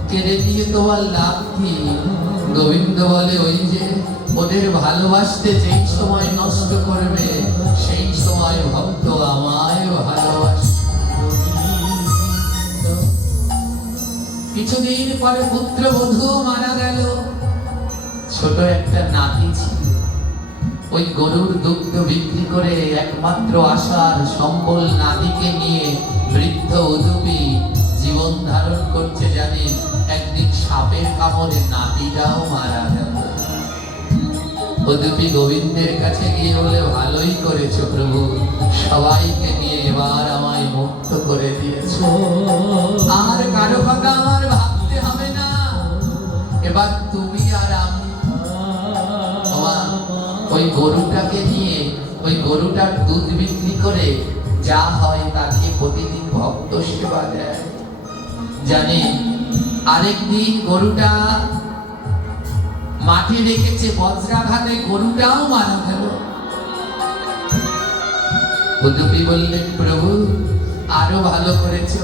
কেড়ে নিয়ে তোমার লাভ কি? গোবিন্দ বলে, ওই যে ওদের ভালোবাসতে যেই সময় নষ্ট করবে, সেই সময় ভক্ত আমায় ভালোবাসে। কিছুদিন পরে পুত্রবধূ মারা গেল। ছোট একটা নাতি ছিল। ওই গরুর দুগ্ধ বিক্রি করে একমাত্র আশার সম্বল নাতিকে নিয়ে বৃদ্ধ উদুপি জীবন ধারণ করছে। জানেন, একদিন সাপের কামড়ে নাতিটাও মারা গেল। উদুপি গোবিন্দের কাছে গিয়ে বলে, ভালোই করেছো প্রভু, সবাইকে নিয়ে এবার আমায় মুক্ত করে দিয়েছো, আর কারো কথা আমার ভাবতে হবে না, এবার তুমি আর আমি। বাবা, ওই গরুটাকে নিয়ে, ওই গরুটার দুধ বিক্রি করে যা হয় তাকে প্রতিদিন ভক্ত সেবা দেয়। জানি আরেকদিন গরুটা মাঠে রেখেছে, বজ্রাঘাতে গরুটাও মারা গেল। উদুপি বললেন, প্রভু আরো ভালো করেছো,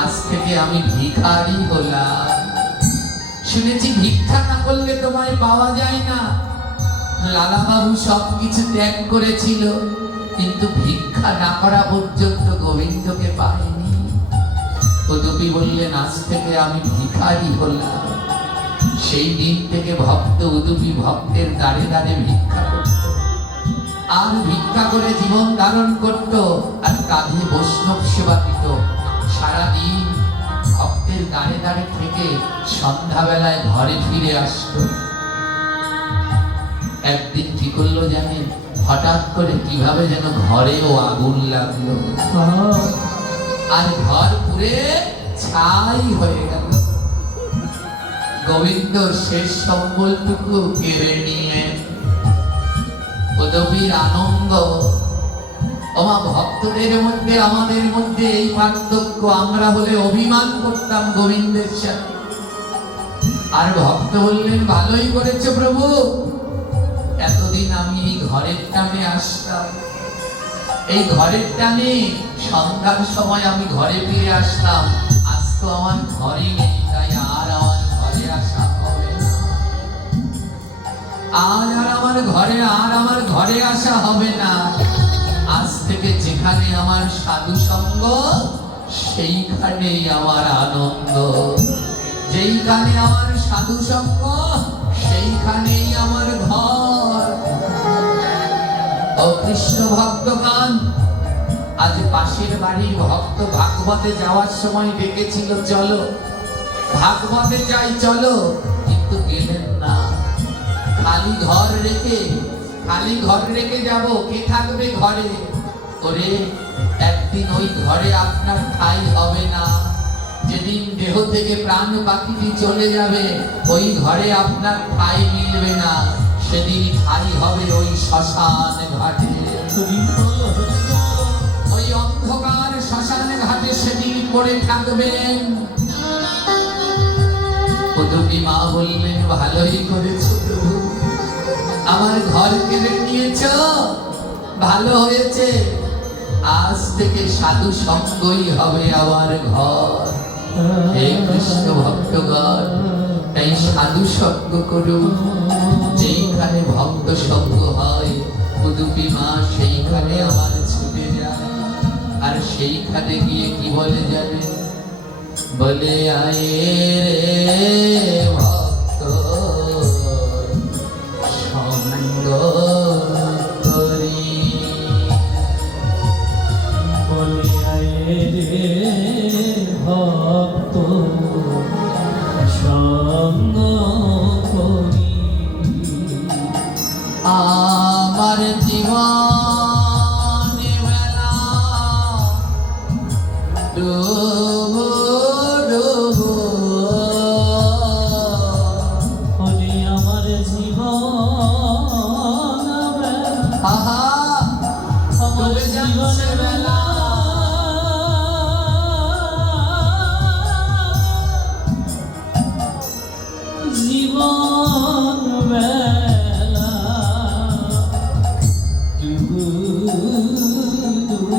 আজ থেকে আমি ভিখারি হলাম। শুনেছি ভিক্ষা না করলে তোমায় পাওয়া যায় না। লালা বাবু সবকিছু ত্যাগ করেছিল, কিন্তু ভিক্ষা না করা পর্যন্ত গোবিন্দকে পায়নি। উদুপি বললেন, আজ থেকে আমি ভিখারি হলাম। সেই দিন থেকে ভক্ত উদুপি ভক্তের দ্বারে দ্বারে ভিক্ষা করত, আর ভিক্ষা করে জীবন ধারণ করত, আর কাঁধে বৈষ্ণব সেবা দিত। সারাদিন ভক্তের দ্বারে দ্বারে থেকে সন্ধ্যাবেলায় ঘরে ফিরে আসতো। একদিন কি করলো জানেন? হঠাৎ করে কিভাবে যেন ঘরেও আগুন লাগলো, আর ঘর পুড়ে ছাই হয়ে গেল। গোবিন্দ শেষ সম্বলটুকু কেড়ে নিলেন। উদুপির আনন্দ। আমার ভক্তদের মধ্যে, আমাদের মধ্যে এই পার্থক্য, আমরা হলে অভিমান করতাম গোবিন্দের সাথে, আর ভক্ত বললেন, ভালোই করেছো প্রভু, এতদিন আমি এই ঘরের টানে আসতাম, এই ঘরের টানে সন্ধ্যার সময় আমি ঘরে ফিরে আসতাম, আজ তো আমার ঘরে নেই, তাই আর আমার ঘরে আসা হবে না। আজ আর আমার ঘরে আসা হবে না। আজ থেকে যেখানে আমার সাধু সঙ্গ, সেইখানেই আমার আনন্দ। যেইখানে আমার সাধু সঙ্গ, সেইখানেই আমার ঘর। ও কৃষ্ণ ভক্তগণ, আজ পাশের বাড়ির ভক্ত ভাগবতে যাওয়ার সময় ডেকেছিল, চলো ভাগবতে যাই চলো, কিন্তু গেলেন না। খালি ঘর রেখে যাব, কে থাকবে ঘরে? ওরে, একদিন ওই ঘরে আপনার ঠাঁই হবে না। যেদিন দেহ থেকে প্রাণ পাখিটি চলে যাবে, ওই ঘরে আপনার ঠাঁই মিলবে না। সেদিন ঠাঁই হবে ওই শ্মশান ঘাটে। ওই অন্ধকার শ্মশান ঘাটে সেদিন পড়ে থাকবেন। উদুপি মা বললেন, ভালোই করেছো প্রভু, আমার ঘর কেড়ে নিয়েছো, ভালো হয়েছে। আজ থেকে সাধু সঙ্গই হবে আমার ঘর। হে কৃষ্ণ ভক্তগণ, তাই সাধু সঙ্গ করুন। যেইখানে ভক্ত সঙ্গ হয়, উদুপি মা সেইখানে আমার ছুটে যায়। আর সেইখানে গিয়ে কি বলে জানেন? বলে, আয়ে রে ভক্ত সঙ্গ করি, বলে আয়ে রে ভক্ত সঙ্গ করি। আমার জীবন বেলা ডুবো ডুবো, বলে আমার জীবন বেলা, আহা আমার ডুবে জীবন যাচ্ছে বেলা, জীবন বেলা ডুবু ডুবু।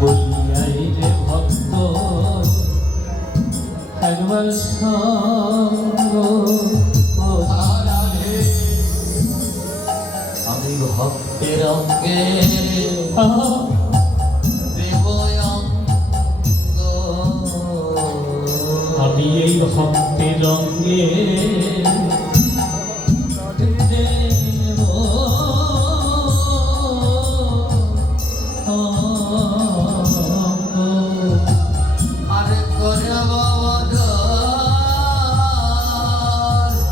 বলিয়াই রে ভক্ত একবার সঙ্গ করি। আমি ভক্তের অঙ্গে দেব অঙ্গ, আমি এই ভক্তের রঙে দেব আর করব বদর।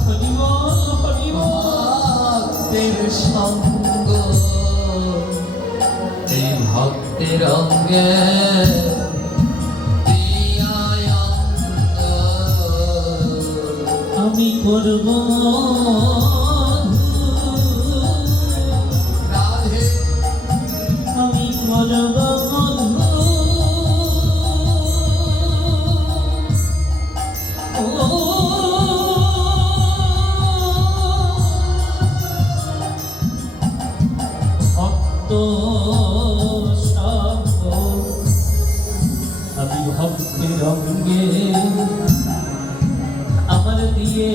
হরিবল হরিবল অঙ্গ এই ভক্তের অঙ্গে দিয়ায় অঙ্গ। আমি করব রাধে আমি করব ভক্ত সব আমি ভক্তের অঙ্গে আমার দিয়ে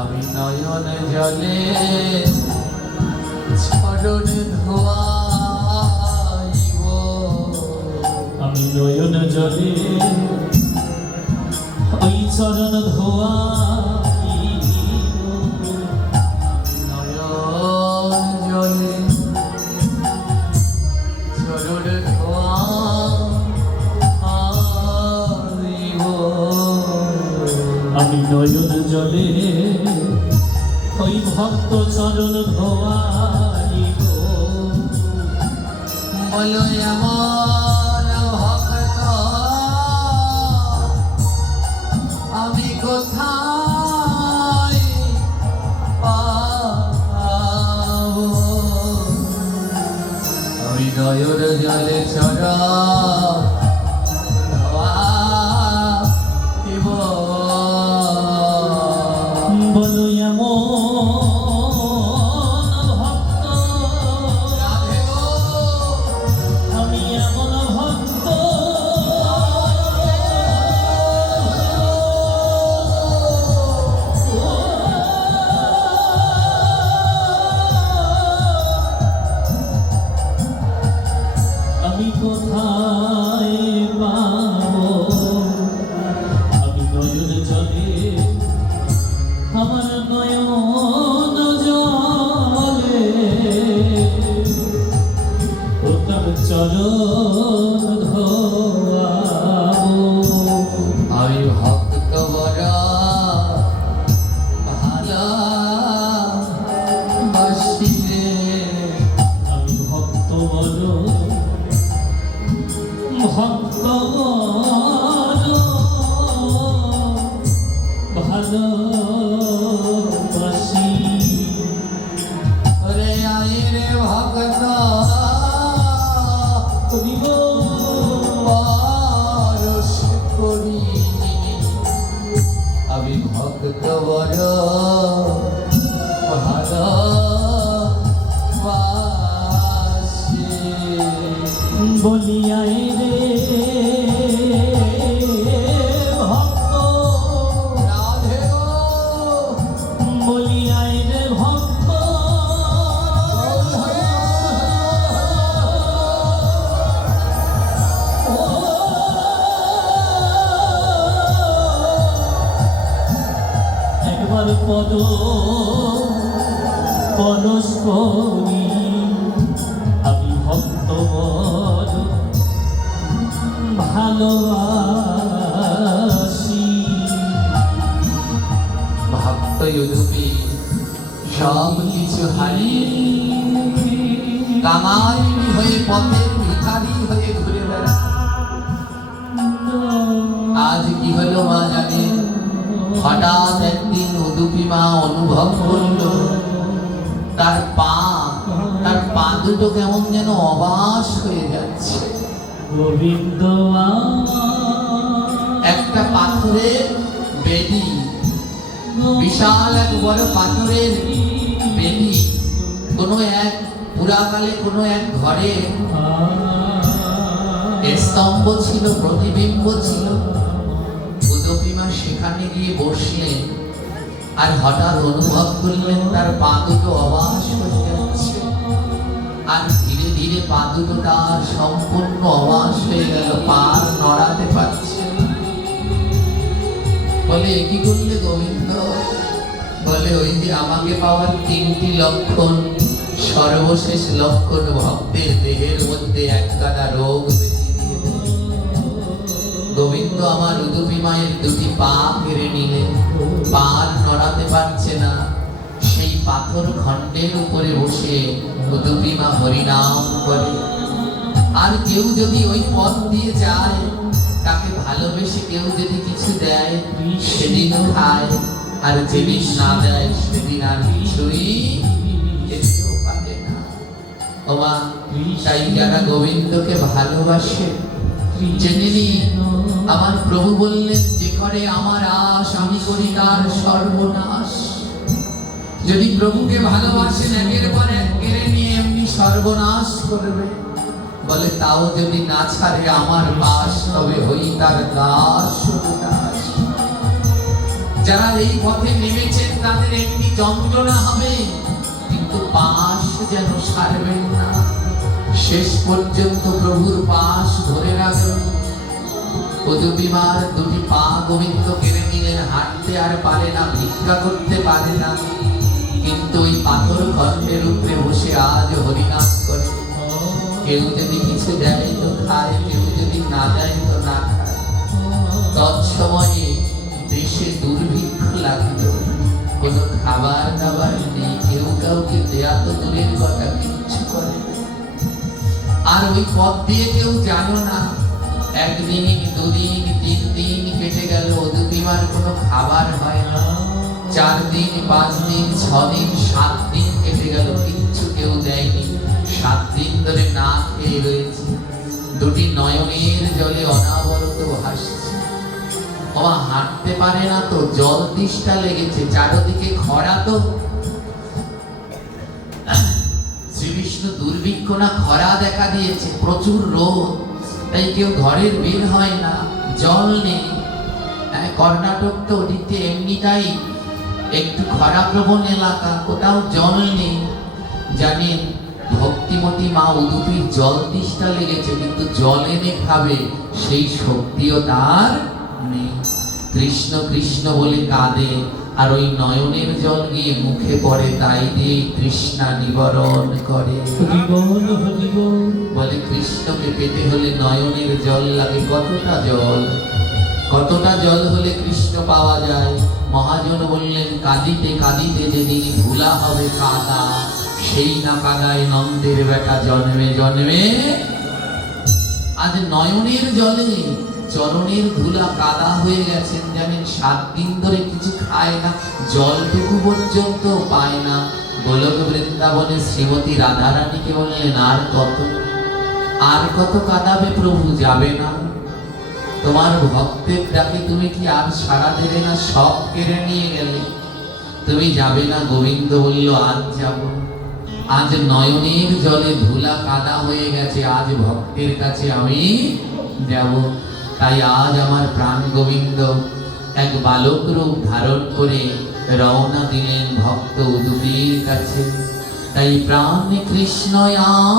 আমি নয়ন জলে চরণে ধোয়াইব। আমি নয়ন জলে ওই চরণ ধোয়া নয়ন জলে চরণে ধোয়াইব। আমি নয়ন জলে ওই ভক্ত চরণ ধোয়াইব। বলো এমন ভক্ত আমি কোথায় পাবো? আমি নয়ন জলে চরণ ধোয়াইব। বলো এমন ভক্ত রাধে গো আমি এমন ভক্ত আমি কোথায় পাবো? আমি নয়ন জলে আমার নয়ন জলে ও তার চরণ ধোয়াবো। আমি ভক্ত বড় ভালোবাসি রে। আমি ভক্ত বড় ভক্ত ভালোবাসি। রে আই রে ভক্ত করিব পরশ করি। আমি ভক্ত বড় ভালোবাসি। বলিয়াই রে ভক্ত রাধে গো বলিয়াই রে ভক্ত একবার পদ পরশ করি। আমি ভক্ত বড় ভালোবাসি। ভক্ত ইউদুপি সব কিছু হারিয়ে কামাইনি হয়ে পথের ভিখারি হয়ে ঘুরে বেড়ায়। আজ কি হলো মা জানে? হঠাৎ একদিন উদুপি মা অনুভব করলো তার পা দুটো কেমন যেন অবাস হয়ে যাচ্ছে। গোবিন্দ একটা পাথরের বেদি, বিশাল এক বড় পাথরের বেদি কোনো এক পুরাকালে কোনো এক ঘরে স্তম্ভ ছিল, প্রতিবিম্ব ছিল। উদুপিমা সেখানে গিয়ে বসলেন আর হঠাৎ অনুভব করলেন তার পা দুটো অবাস হয়ে যাচ্ছে। আর ধীরে ধীরে পা দুটো তার সম্পূর্ণ অবাস হয়ে গেল, পা আর নড়াতে পারছে না। বলে কি করলে গোবিন্দ? বলে ওই যে আমাকে পাওয়ার তিনটি লক্ষণ, সর্বশেষ লক্ষণ ভক্তের দেহের মধ্যে একগাদা রোগ বেঁধে দিয়ে দেবে। গোবিন্দ আমার উদুপি মায়ের দুটি পা কেড়ে নিলেন, পা আর নড়াতে পারছে না। পাথর খণ্ডের উপরে বসে উদুপি মা হরিনাম করে। আর কেউ যদি ওই পথ দিয়ে যায়, তাকে ভালোবেসে কেউ যদি কিছু দেয়, সেদিন খায়, আর যেদিন না দেয় সেদিন আর কিছুই খেতেও পারে না। ও মা, তাই যারা গোবিন্দকে ভালোবাসে, জেনে নিন, আমার প্রভু বললেন, যে করে আমার আশ আমি করি তার সর্বনাশ। যদি প্রভুকে ভালোবাসেন, একের পর এক কেড়ে নিয়ে এমনি সর্বনাশ করবে। বলে তাও যদি না ছাড়ে আমার পাশ, তবে হই তার দাস ও দাস। যারা এই পথে নেমেছেন তাদের এমনি যন্ত্রণা হবে, কিন্তু পাশ যেন ছাড়বেন না। শেষ পর্যন্ত প্রভুর পাশ ধরে রাখবেন। পদুবিমার দুটি পা গোবিন্দ কেড়ে নিলেন, হাঁটতে আর পারে না, ভিক্ষা করতে পারে না, কিন্তু ওই পাথর খণ্ডের উপরে বসে আজ হরিনাম করে। কেউ যদি কিছু দেয় তো খায়, কেউ যদি না দেয় তো না খায়। তৎসময়ে দেশে দুর্ভিক্ষ লাগলো, কোনো খাবার দাবার নেই, কেউ কাউকে দেয়া তো দূরের কথা, কিচ্ছু করে না। আর ওই পথ দিয়ে কেউ জানো না। একদিন, দুদিন, 3 দিন কেটে গেল, উদুপিমার কোনো খাবার হয় না। 4 দিন, 5 দিন, 6 দিন, 7 দিন কেটে গেল, কিচ্ছু কেউ দেয়নি। 7 দিন ধরে না খেয়ে রয়েছে, দুটি নয়নের জলে অনাবরত ভাসছে। বাবা হাঁটতে পারে না তো, জল তেষ্টা লেগেছে, চারদিকে খরা, তো শ্রীবিষ্ণু দুর্ভিক্ষ না খরা দেখা দিয়েছে, প্রচুর রোদ, তাই কেউ ঘরের বের হয় না, জল নেই। কর্ণাটক তো ওদিকে এমনিটাই একটু খরাপ্রবণ এলাকা, কোথাও জল নেই। জানেন, ভক্তিমতী মা উদুপির জল তেষ্টা লেগেছে, কিন্তু জল এনে খাবে সেই শক্তিও তার নেই। কৃষ্ণ কৃষ্ণ বলে কাঁদে, আর ওই নয়নের জল গিয়ে মুখে পড়ে, তাই দিয়ে তৃষ্ণা নিবারণ করে। বলে কৃষ্ণকে পেতে হলে নয়নের জল লাগে। কতটা জল, কতটা জল হলে কৃষ্ণ পাওয়া যায়? মহাজন বললেন, কাঁদিতে কাঁদিতে যেদিন ভুলা হবে কাদা, সেই না কাদায় নন্দের বেটা জন্মে জন্মে। আজ নয়নের জলে চরণের ধুলা কাদা হয়ে গেছেন। জানেন, 7 দিন ধরে কিছু খায় না, জলটুকু পর্যন্ত পায় না। গোলক বৃন্দাবনে শ্রীমতী রাধারানীকে বললেন, আর কত কাঁদাবে প্রভু, যাবে না? তোমার ভক্তের ডাকে তুমি কি আর সাড়া দেবে না? সব কেড়ে নিয়ে গেলে, তুমি যাবে না? গোবিন্দ বলল, আজ যাব। আজ নয়নের জলে ধুলা কাদা হয়ে গেছে, আজ ভক্তের কাছে আমি যাব। তাই আজ আমার প্রাণ গোবিন্দ এক বালক রূপ ধারণ করে রওনা দিলেন ভক্ত উদুপির কাছে। তাই প্রাণ কৃষ্ণ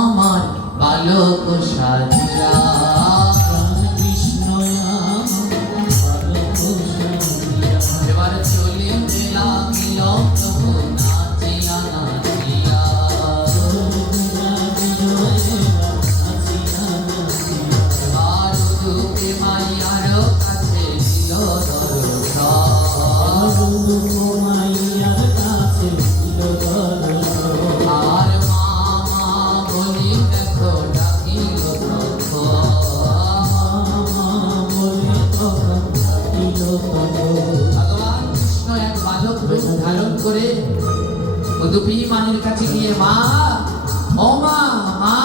আমার বালক সাজিয়া, এবার চলিতে লাগিল প্রভু নাচিয়া নাচিয়া। এবার উদুপি মাইয়ার কাছে দিল দর্শন। আর মামা বলি দেখো ডাকিল ভগবান কৃষ্ণ এক বালক রূপ ধারণ করে উদুপি মায়ের কাছে গিয়ে, মা, ও মা, মা।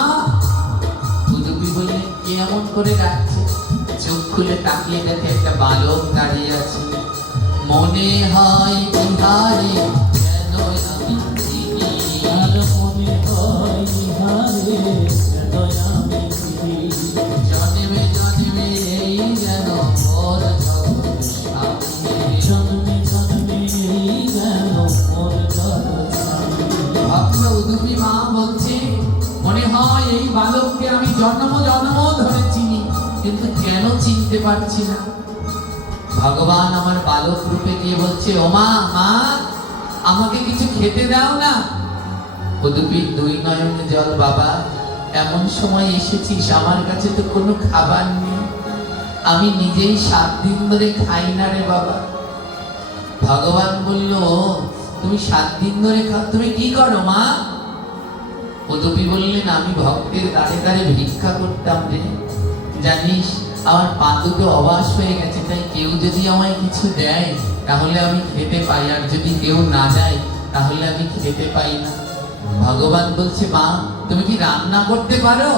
উদুপি বললেন, কে এমন করে ডাকছে? চোখ খুলে তাকিয়ে দেখে একটা বালক দাঁড়িয়ে আছে। মনে হয় বিহারে যেন আমি চিনি, জন্মে জন্মে এই যেন মোর জগৎ স্বামী। ভক্ত উদুপি মা বলছে, মনে হয় এই বালককে আমি জন্ম জন্ম ধরে চিনি, কিন্তু কেন চিনতে পারছি না। ভগবান আমার বালক রূপে গিয়ে বলছে, ও মা, মা, আমাকে কিছু খেতে দাও না। উদুপির 2 নয়নে জল, বাবা, এমন সময় এসেছিস, আমার কাছে তো কোনো খাবার নেই, আমি নিজেই 7 দিন ধরে খাই না রে বাবা। ভগবান বলল, তুমি 7 দিন ধরে খাও, তুমি কি করো মা? উদুপি বললেন, আমি ভক্তের দ্বারে দ্বারে ভিক্ষা করতাম রে। জানিস আমার পা দুটো অবাস হয়ে গেছে, তাই কেউ যদি আমায় কিছু দেয় তাহলে আমি খেতে পাই, আর যদি কেউ না দেয় তাহলে আমি খেতে পাই না। ভগবান বলছে, মা তুমি কি রান্না করতে পারো?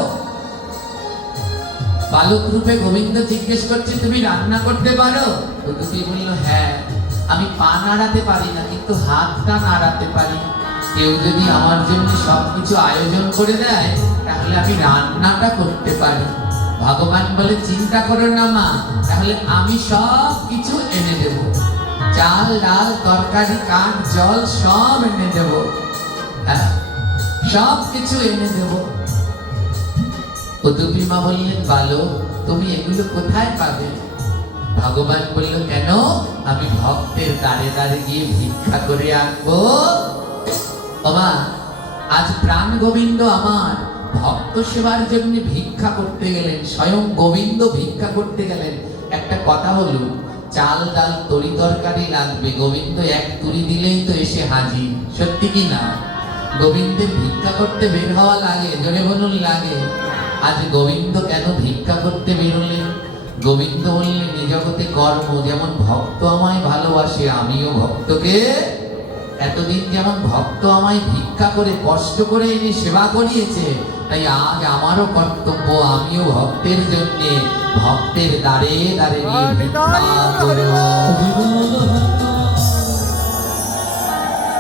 বালক রূপে গোবিন্দ জিজ্ঞেস করছে, তুমি রান্না করতে পারো? উদুপি বলল, হ্যাঁ, আমি পা নাড়াতে পারি না, কিন্তু হাতটা নাড়াতে পারি। কেউ যদি আমার জন্য সবকিছু আয়োজন করে দেয় তাহলে আমি রান্নাটা করতে পারি। ভগবান বলে, চিন্তা করো না মা, তাহলে আমি সব কিছু এনে দেব, চাল ডাল তরকারি কাঠ জল সব এনে দেব, হ্যাঁ সব কিছু এনে দেব। উদুপি মা বললেন, বালক তুমি এগুলো কোথায় পাবে? ভগবান বলল, কেন? আমি ভক্তের দ্বারে দ্বারে গিয়ে ভিক্ষা করে আনবো। বাবা, আজ প্রাণ গোবিন্দ আমার ভক্ত সেবার জন্য ভিক্ষা করতে গেলেন, স্বয়ং গোবিন্দ ভিক্ষা করতে গেলেন। একটা কথা হলো, চাল ডাল তরি তরকারি লাগবে, গোবিন্দ এক তুরি দিলেই তো এসে হাজির, সত্যি কি না? গোবিন্দের ভিক্ষা করতে বের হওয়া লাগে, জোরে বলুন লাগে। আজ গোবিন্দ কেন ভিক্ষা করতে বেরোলেন? গোবিন্দ বললেন, এ জগতে কর্ম, যেমন ভক্ত আমায় ভালোবাসে আমিও ভক্তকে, এতদিন যেমন ভক্ত আমায় ভিক্ষা করে কষ্ট করে এনে সেবা করিয়েছে, তাই আজ আমারও কর্তব্য, আমিও ভক্তের জন্য ভক্তের দ্বারে দ্বারে গিয়ে ভিক্ষা করব।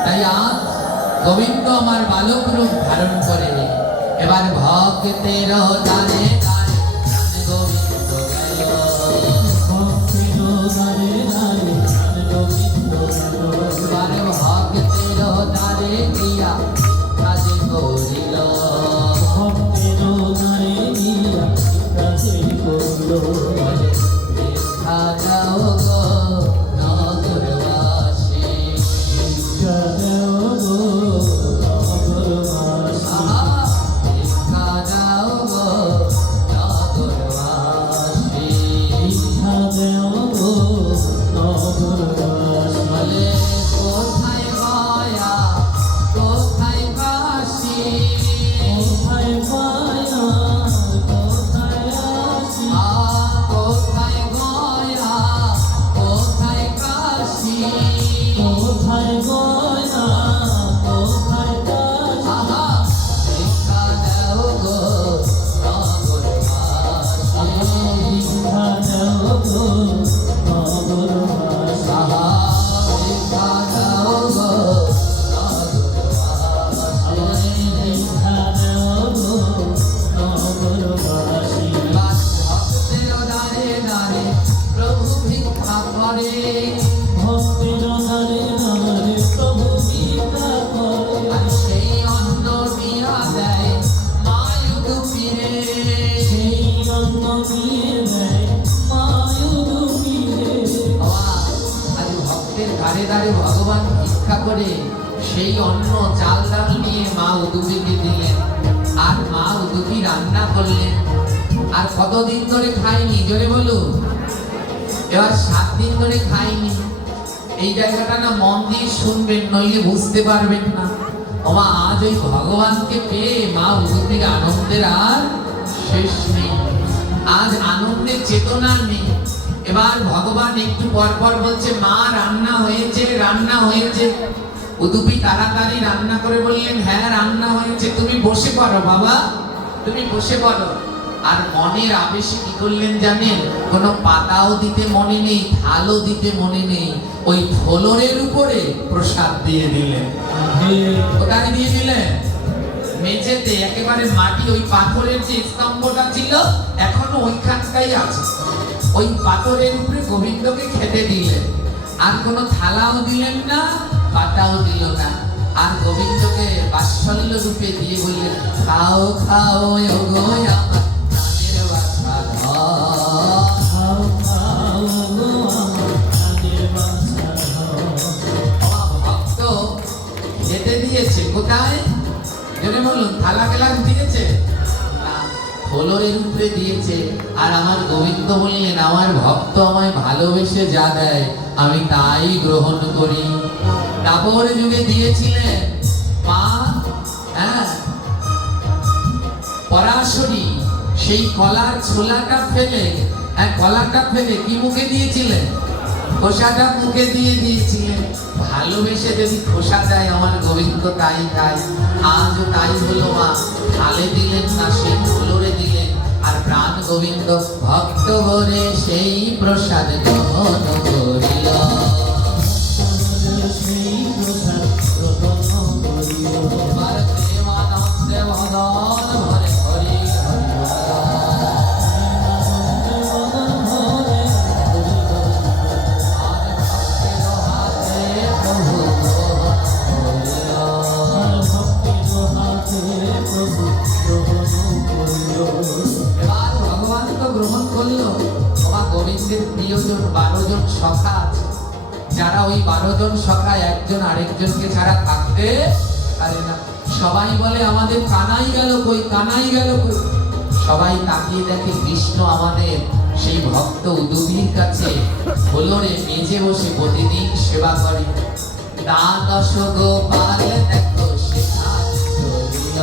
তাই আজ গোবিন্দ আমার বালক রূপ ধারণ করে এবার ভক্তের দ্বারে দ্বারে গোবিন্দ গেল। এবার ভক্তের দ্বারে গিয়া কাজ করিল। ভিক্ষা দাও গো নগরবাসী, ভিক্ষা দাও গো নগরবাসী। বলে, কোথায় মায়া কোথায় কাশী, কোথায় মায়া কোথায় কাশী, ভিক্ষা দাও গো নগরবাসী, ভিক্ষা দাও গো নগরবাসী। ভক্তের দ্বারে দ্বারে প্রভু ভিক্ষা করে, আর সেই অন্ন দিয়া দেয় মায়ুদুপিরে। আজ ভক্তের ধারে ধারে ভগবান ভিক্ষা করে সেই অন্ন চাল ডাল নিয়ে মা উদুপিকে দিলেন, আর মা উদুপি রান্না করলেন। আর কতদিন ধরে খাইনি, জোরে বলুন? এবার 7 দিন ধরে খাইনি। এই জায়গাটা না মন দিয়ে শুনবেন, নইলে বুঝতে পারবেন না। ওমা, আজ ওই ভগবানকে পেয়ে মা উদুপির আনন্দের আর শেষ নেই, আজ আনন্দের চেতনা নেই। এবার ভগবান একটু পর পর বলছে, মা রান্না হয়েছে রান্না হয়েছে। উদুপি তাড়াতাড়ি রান্না করে বললেন, হ্যাঁ রান্না হয়েছে, তুমি বসে পড়ো বাবা, তুমি বসে পড়ো। আর মনের আবেশে কি করলেন জানেন? কোনো পাতাও দিতে মনে নেই, থালও দিতে মনে নেই, ওই ফলরের উপরে প্রসাদ দিয়ে দিলেন। কোথায় দিয়ে দিলেন? মেঝেতে, একেবারে মাটি, ওই পাথরের যে স্তম্ভটা ছিল এখনো ওইখানটাই আছে, ওই পাথরের উপরে গোবিন্দকে খেতে দিলেন। আর কোনো থালাও দিলেন না, পাতাও দিল না, আর গোবিন্দকে বাৎসল্য রূপে দিয়ে বললেন, খাও খাও ওগো আমার প্রাণের বাছা ধন। ভক্ত খেতে দিয়েছে কোথায়? জেনে বলুন, থালা গেলাস দিয়েছে না, ফলরের উপরে দিয়েছে। আর আমার গোবিন্দ বললেন, আমার ভক্ত আমায় ভালোবেসে যা দেয় আমি তাই গ্রহণ করি। দাপর যুগে দিয়েছিলেন মা, হ্যাঁ, পরাশরী সেই কলার ছোলাটা ফেলে, কলাটা ফেলে কি মুখে দিয়েছিলেন? খোসাটা মুখে দিয়েছিলেন। ভালোবেসে যদি খোসা দেয় আমার গোবিন্দ তাই খায়। আজও তাই হলো মা, থালে দিলেন না, সেই ফুলরে দিলেন। আর প্রাণ গোবিন্দ ভক্ত ভরে সেই প্রসাদ গ্রহণ করিল। এবার প্রেমানন্দে বদন ভরে হরি গ্রহণ করলো। বাবা গোবিন্দের প্রিয়জন 12 জন সখা আছে, যারা ওই 12 জন সখা একজন আরেকজনকে ছাড়া থাকতে পারে না। সবাই বলে আমাদের কানাই গেল কই, কানাই গেল কই। সবাই তাকিয়ে দেখে কৃষ্ণ আমাদের সেই ভক্ত উদুভির কাছে ফলরে মেজে বসে প্রতিদিন সেবা করে। দ্বাদশ গোপাল দেখো সেখানে চলিল,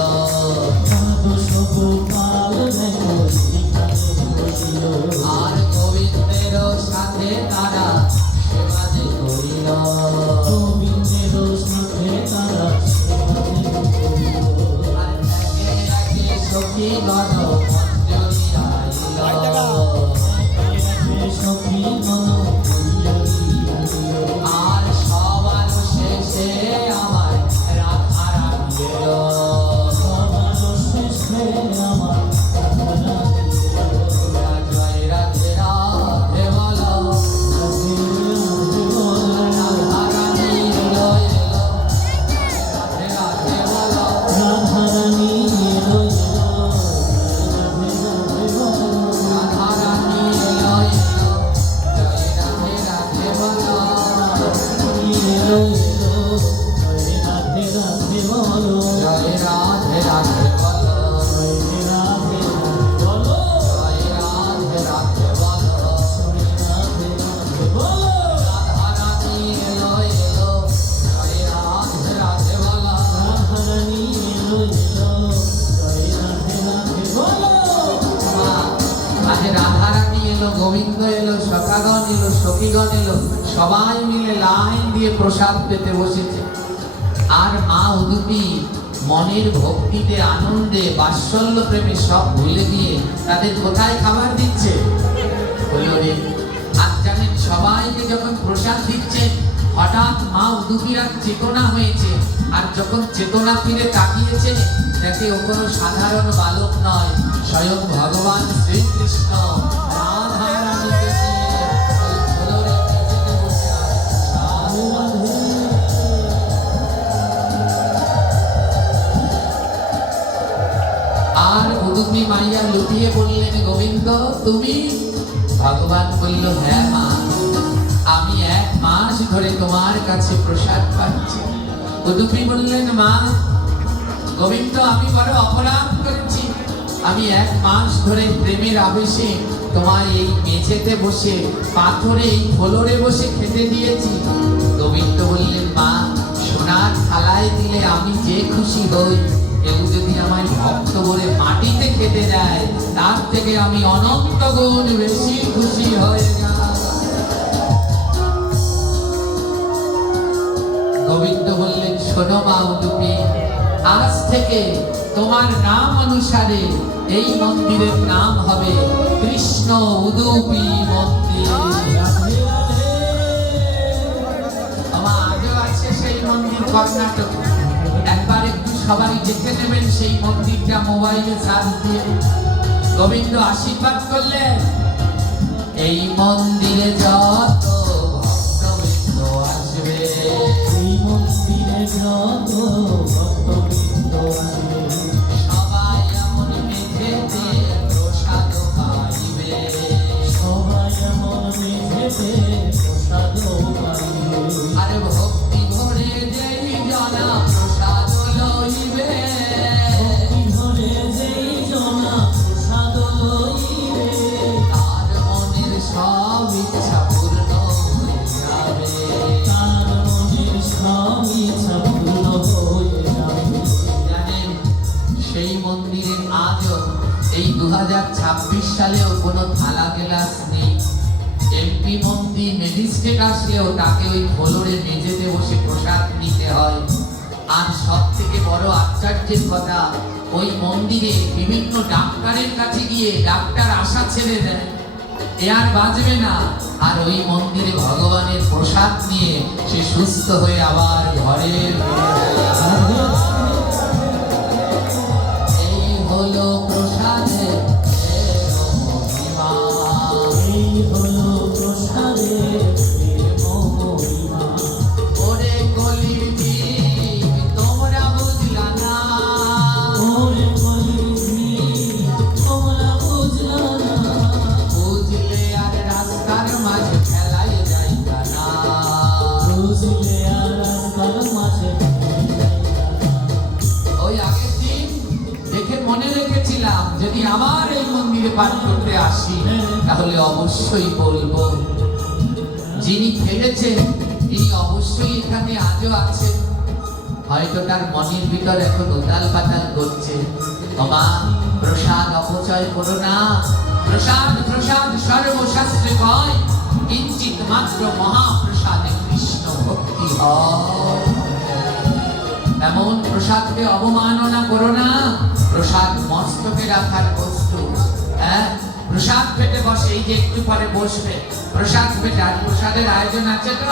দ্বাদশ গোপাল দেখো আর গোবিন্দের সাথে তারা সেবা যে করিল, গোবিন্দের সাথে তারা সেবা যে করিল। আর একে একে সখীগণ মঞ্জরি আইল, সখীগণ মঞ্জরি আইল। আর সবার শেষে আমার রাধা রানী এলো, সবার শেষে আমার রাধা রানী গোবিন্দ এলো, সখাগণ এলো, সখীগণ এলো, সবাই মিলে লাইন দিয়ে প্রসাদ পেতে বসেছে। আর মা উদুপি মনের ভক্তিতে, আনন্দে, বাৎসল্য প্রেমে সব ভুলে দিয়ে তাদের কোথায় খাবার দিচ্ছে? ফলরে। আর জানেন সবাইকে যখন প্রসাদ দিচ্ছে, হঠাৎ মা উদুপির চেতনা হয়েছে। আর যখন চেতনা ফিরে তাকিয়েছে, দেখে ও কোনো সাধারণ বালক নয়, স্বয়ং ভগবান শ্রীকৃষ্ণ রাধা রানীকে নিয়ে ওই ফলরে মেঝেতে বসে আছে। আর উদুপি মাইয়া লুটিয়ে বললেন, গোবিন্দ তুমি? ভগবান বলল, হ্যাঁ মা, আমি 1 মাস ধরে তোমার কাছে প্রসাদ পাচ্ছি। উদুপি বললেন, মা গোবিন্দ আমি বড় অপরাধ করেছি, আমি 1 মাস ধরে প্রেমের আবেশে তোমায় এই মেঝেতে বসে, পাথরে এই ফলরে বসে খেতে দিয়েছি। গোবিন্দ বললেন, মা সোনার থালায় দিলে আমি যে খুশি হই, কেউ যদি আমায় ভক্ত বলে মাটিতে খেতে দেয়, তার থেকে আমি অনন্ত গুণ বেশি খুশি হয়ে যাই। গোবিন্দ বললেন, শোনো মা উদুপি, আজ থেকে তোমার নাম অনুসারে এই মন্দিরের নাম হবে কৃষ্ণ উদুপি মন্দির। আমার আজও আছে সেই মন্দির কর্ণাটক। একবার একটু সবাই দেখে নেবেন সেই মন্দিরটা মোবাইলে সার্চ দিয়ে। গোবিন্দ আশীর্বাদ করলেন, এই মন্দিরে যত ভক্তবৃন্দ আসবে, এই মন্দিরে যত ভক্তবৃন্দ আসবে, সবাই এমন মেঝেতে প্রসাদ পাইবে, সবাই এমন মেঝেতে প্রসাদ পাইবে। আরে ভক্তি ভরে যেই জনা প্রসাদ লইবে, ভক্তি ভরে যেই জনা প্রসাদ লইবে, তার মনের সব ইচ্ছা পূর্ণ হয়ে যাবে, তার মনের সব 2026 সালেও কোনো থালা গেলাস নেই। এমপি মন্ত্রী ম্যাজিস্ট্রেট আসলেও তাকে ওই ফ্লোরে মেঝেতে বসে প্রসাদ নিতে হয়। আর সব থেকে বড় আশ্চর্যের কথা, ওই মন্দিরে বিভিন্ন ডাক্তারের কাছে গিয়ে ডাক্তার আশা ছেড়ে দেন এ আর বাঁচবে না, আর ওই মন্দিরে ভগবানের প্রসাদ নিয়ে সে সুস্থ হয়ে আবার ঘরে ফিরে যায়। এই হলো প্রসাদের মহিমা। এই হলো প্রসাদের মহিমা। ওরে কলির জীব তোমরা বুঝলা না, ওরে কলিজি তোমরা বুঝলা না, বুঝলে আর রাস্তার মাঝে খেলাই যাইতা না। বুঝলে আর রাস্তার মাঝে ওই আগের দিন দেখে মনে রেখেছিলাম যদি আবার এই মন্দিরে পাঠ করতে আসি তাহলে অবশ্যই বলবো, যিনি ফেলেছেন তিনি অবশ্যই এখানে আজও আছেন। হয়তো তার মনের ভিতর এখন উতাল পাতাল করছে, বাবা প্রসাদ অপচয় করো না, প্রসাদ প্রসাদ সর্বশাস্ত্রে কয়, কিঞ্চিত মাত্র মহাপ্রসাদে কৃষ্ণ ভক্তি হয়। এমন প্রসাদকে অবমাননা করো না। প্রসাদ মস্তকে রাখার বস্তু। হ্যাঁ, প্রসাদ পেতে বসে, এই যে একটু পরে বসবে প্রসাদ পেতে, আর প্রসাদের আয়োজন আছে তো,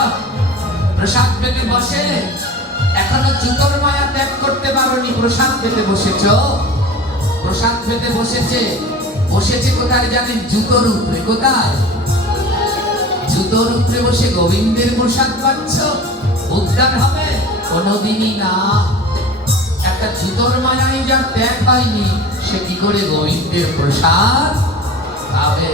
প্রসাদ পেতে বসে এখনো জুতোর মায়া ত্যাগ করতে পারোনি, প্রসাদ পেতে বসেছ। প্রসাদ পেতে বসেছে কোথায় জানেন? জুতোর উপরে। কোথায়? জুতোর উপরে বসে গোবিন্দের প্রসাদ পাচ্ছ, উদ্ধার হবে? কোনোদিনই না। একটা জুতোর মায়াই যার ত্যাগ পায়নি সে কি করে গোবিন্দের প্রসাদ পাবে?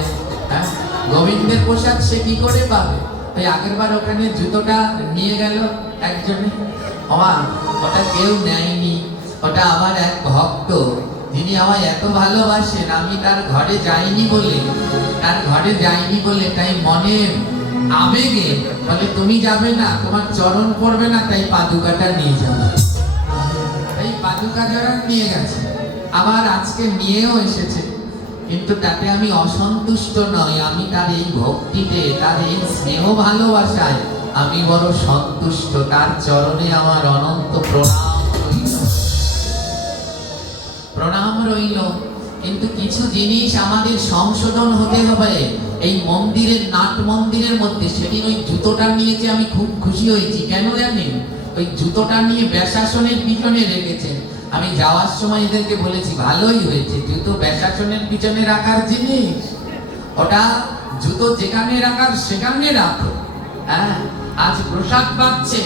হ্যাঁ, গোবিন্দের প্রসাদ সে কি করে পাবে? তাই আগের বার ওখানে জুতোটা নিয়ে গেল একজনে, ওটা কেউ নেয়নি, ওটা আমার এক ভক্ত যিনি আমায় এত ভালোবাসেন, আমি তার ঘরে যাইনি বলে তাই মনে আবেগে বলে তুমি যাবে না, তোমার চরণ পড়বে না, তাই পাদুকাটা নিয়ে যাবে। এই পাদুকা জোড়া নিয়ে গেছে, আবার আজকে নিয়েও এসেছে, কিন্তু তাতে আমি অসন্তুষ্ট নই। আমি তার এই ভক্তিতে, তার এই স্নেহ ভালোবাসায় আমি বড় সন্তুষ্ট। তার চরণে আমার অনন্ত প্রণাম রইল। কিন্তু কিছু জিনিস আমাদের সংশোধন হতে হবে। এই মন্দিরের, নাট মন্দিরের মধ্যে সেদিন ওই জুতোটা নিয়েছে, আমি খুব খুশি হয়েছি। কেন জানেন? ওই জুতোটা নিয়ে ব্যাসাসনের পিছনে রেখেছেন। আমি যাওয়ার সময় এদেরকে বলেছি ভালোই হয়েছে, জুতো ব্যাসাসনের পিছনে রাখার জিনিস, ওটা জুতো যেখানে রাখার সেখানে রাখো। হ্যাঁ, আজ প্রসাদ পাচ্ছে,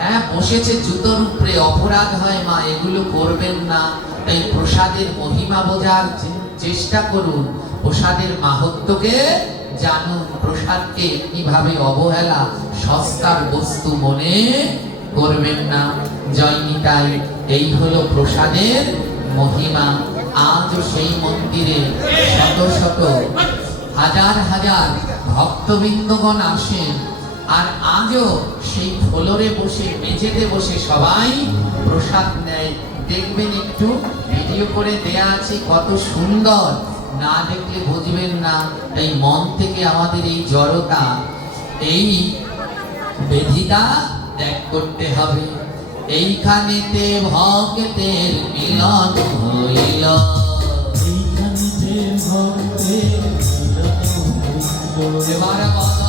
হ্যাঁ বসেছে জুতোর উপরে, অপরাধ হয় মা, এগুলো করবেন না। এই প্রসাদের মহিমা বোঝার চেষ্টা করুন, প্রসাদের মাহাত্ম্যকে জানুন। প্রসাদকে এমনিভাবে অবহেলা, সস্তার বস্তু মনে করবেন না। জয় নিতাই। এই হলো প্রসাদের মহিমা। আজও সেই মন্দিরে শত শত হাজার হাজার ভক্তবৃন্দগণ আসেন, আর আজও সেই ফ্লোরে বসে, মেঝেতে বসে সবাই প্রসাদ নেয়। দেখবেন, একটু ভিডিও করে দেয়া আছে, কত সুন্দর, না দেখলে বুঝবেন না। এই মন থেকে আমাদের এই জড়তা, এই বেধিতা ত্যাগ করতে হবে। এইখানেতে ভক্তের মিলন হইল, এইখানেতে ভক্তের মিলন হইল। এবার বলো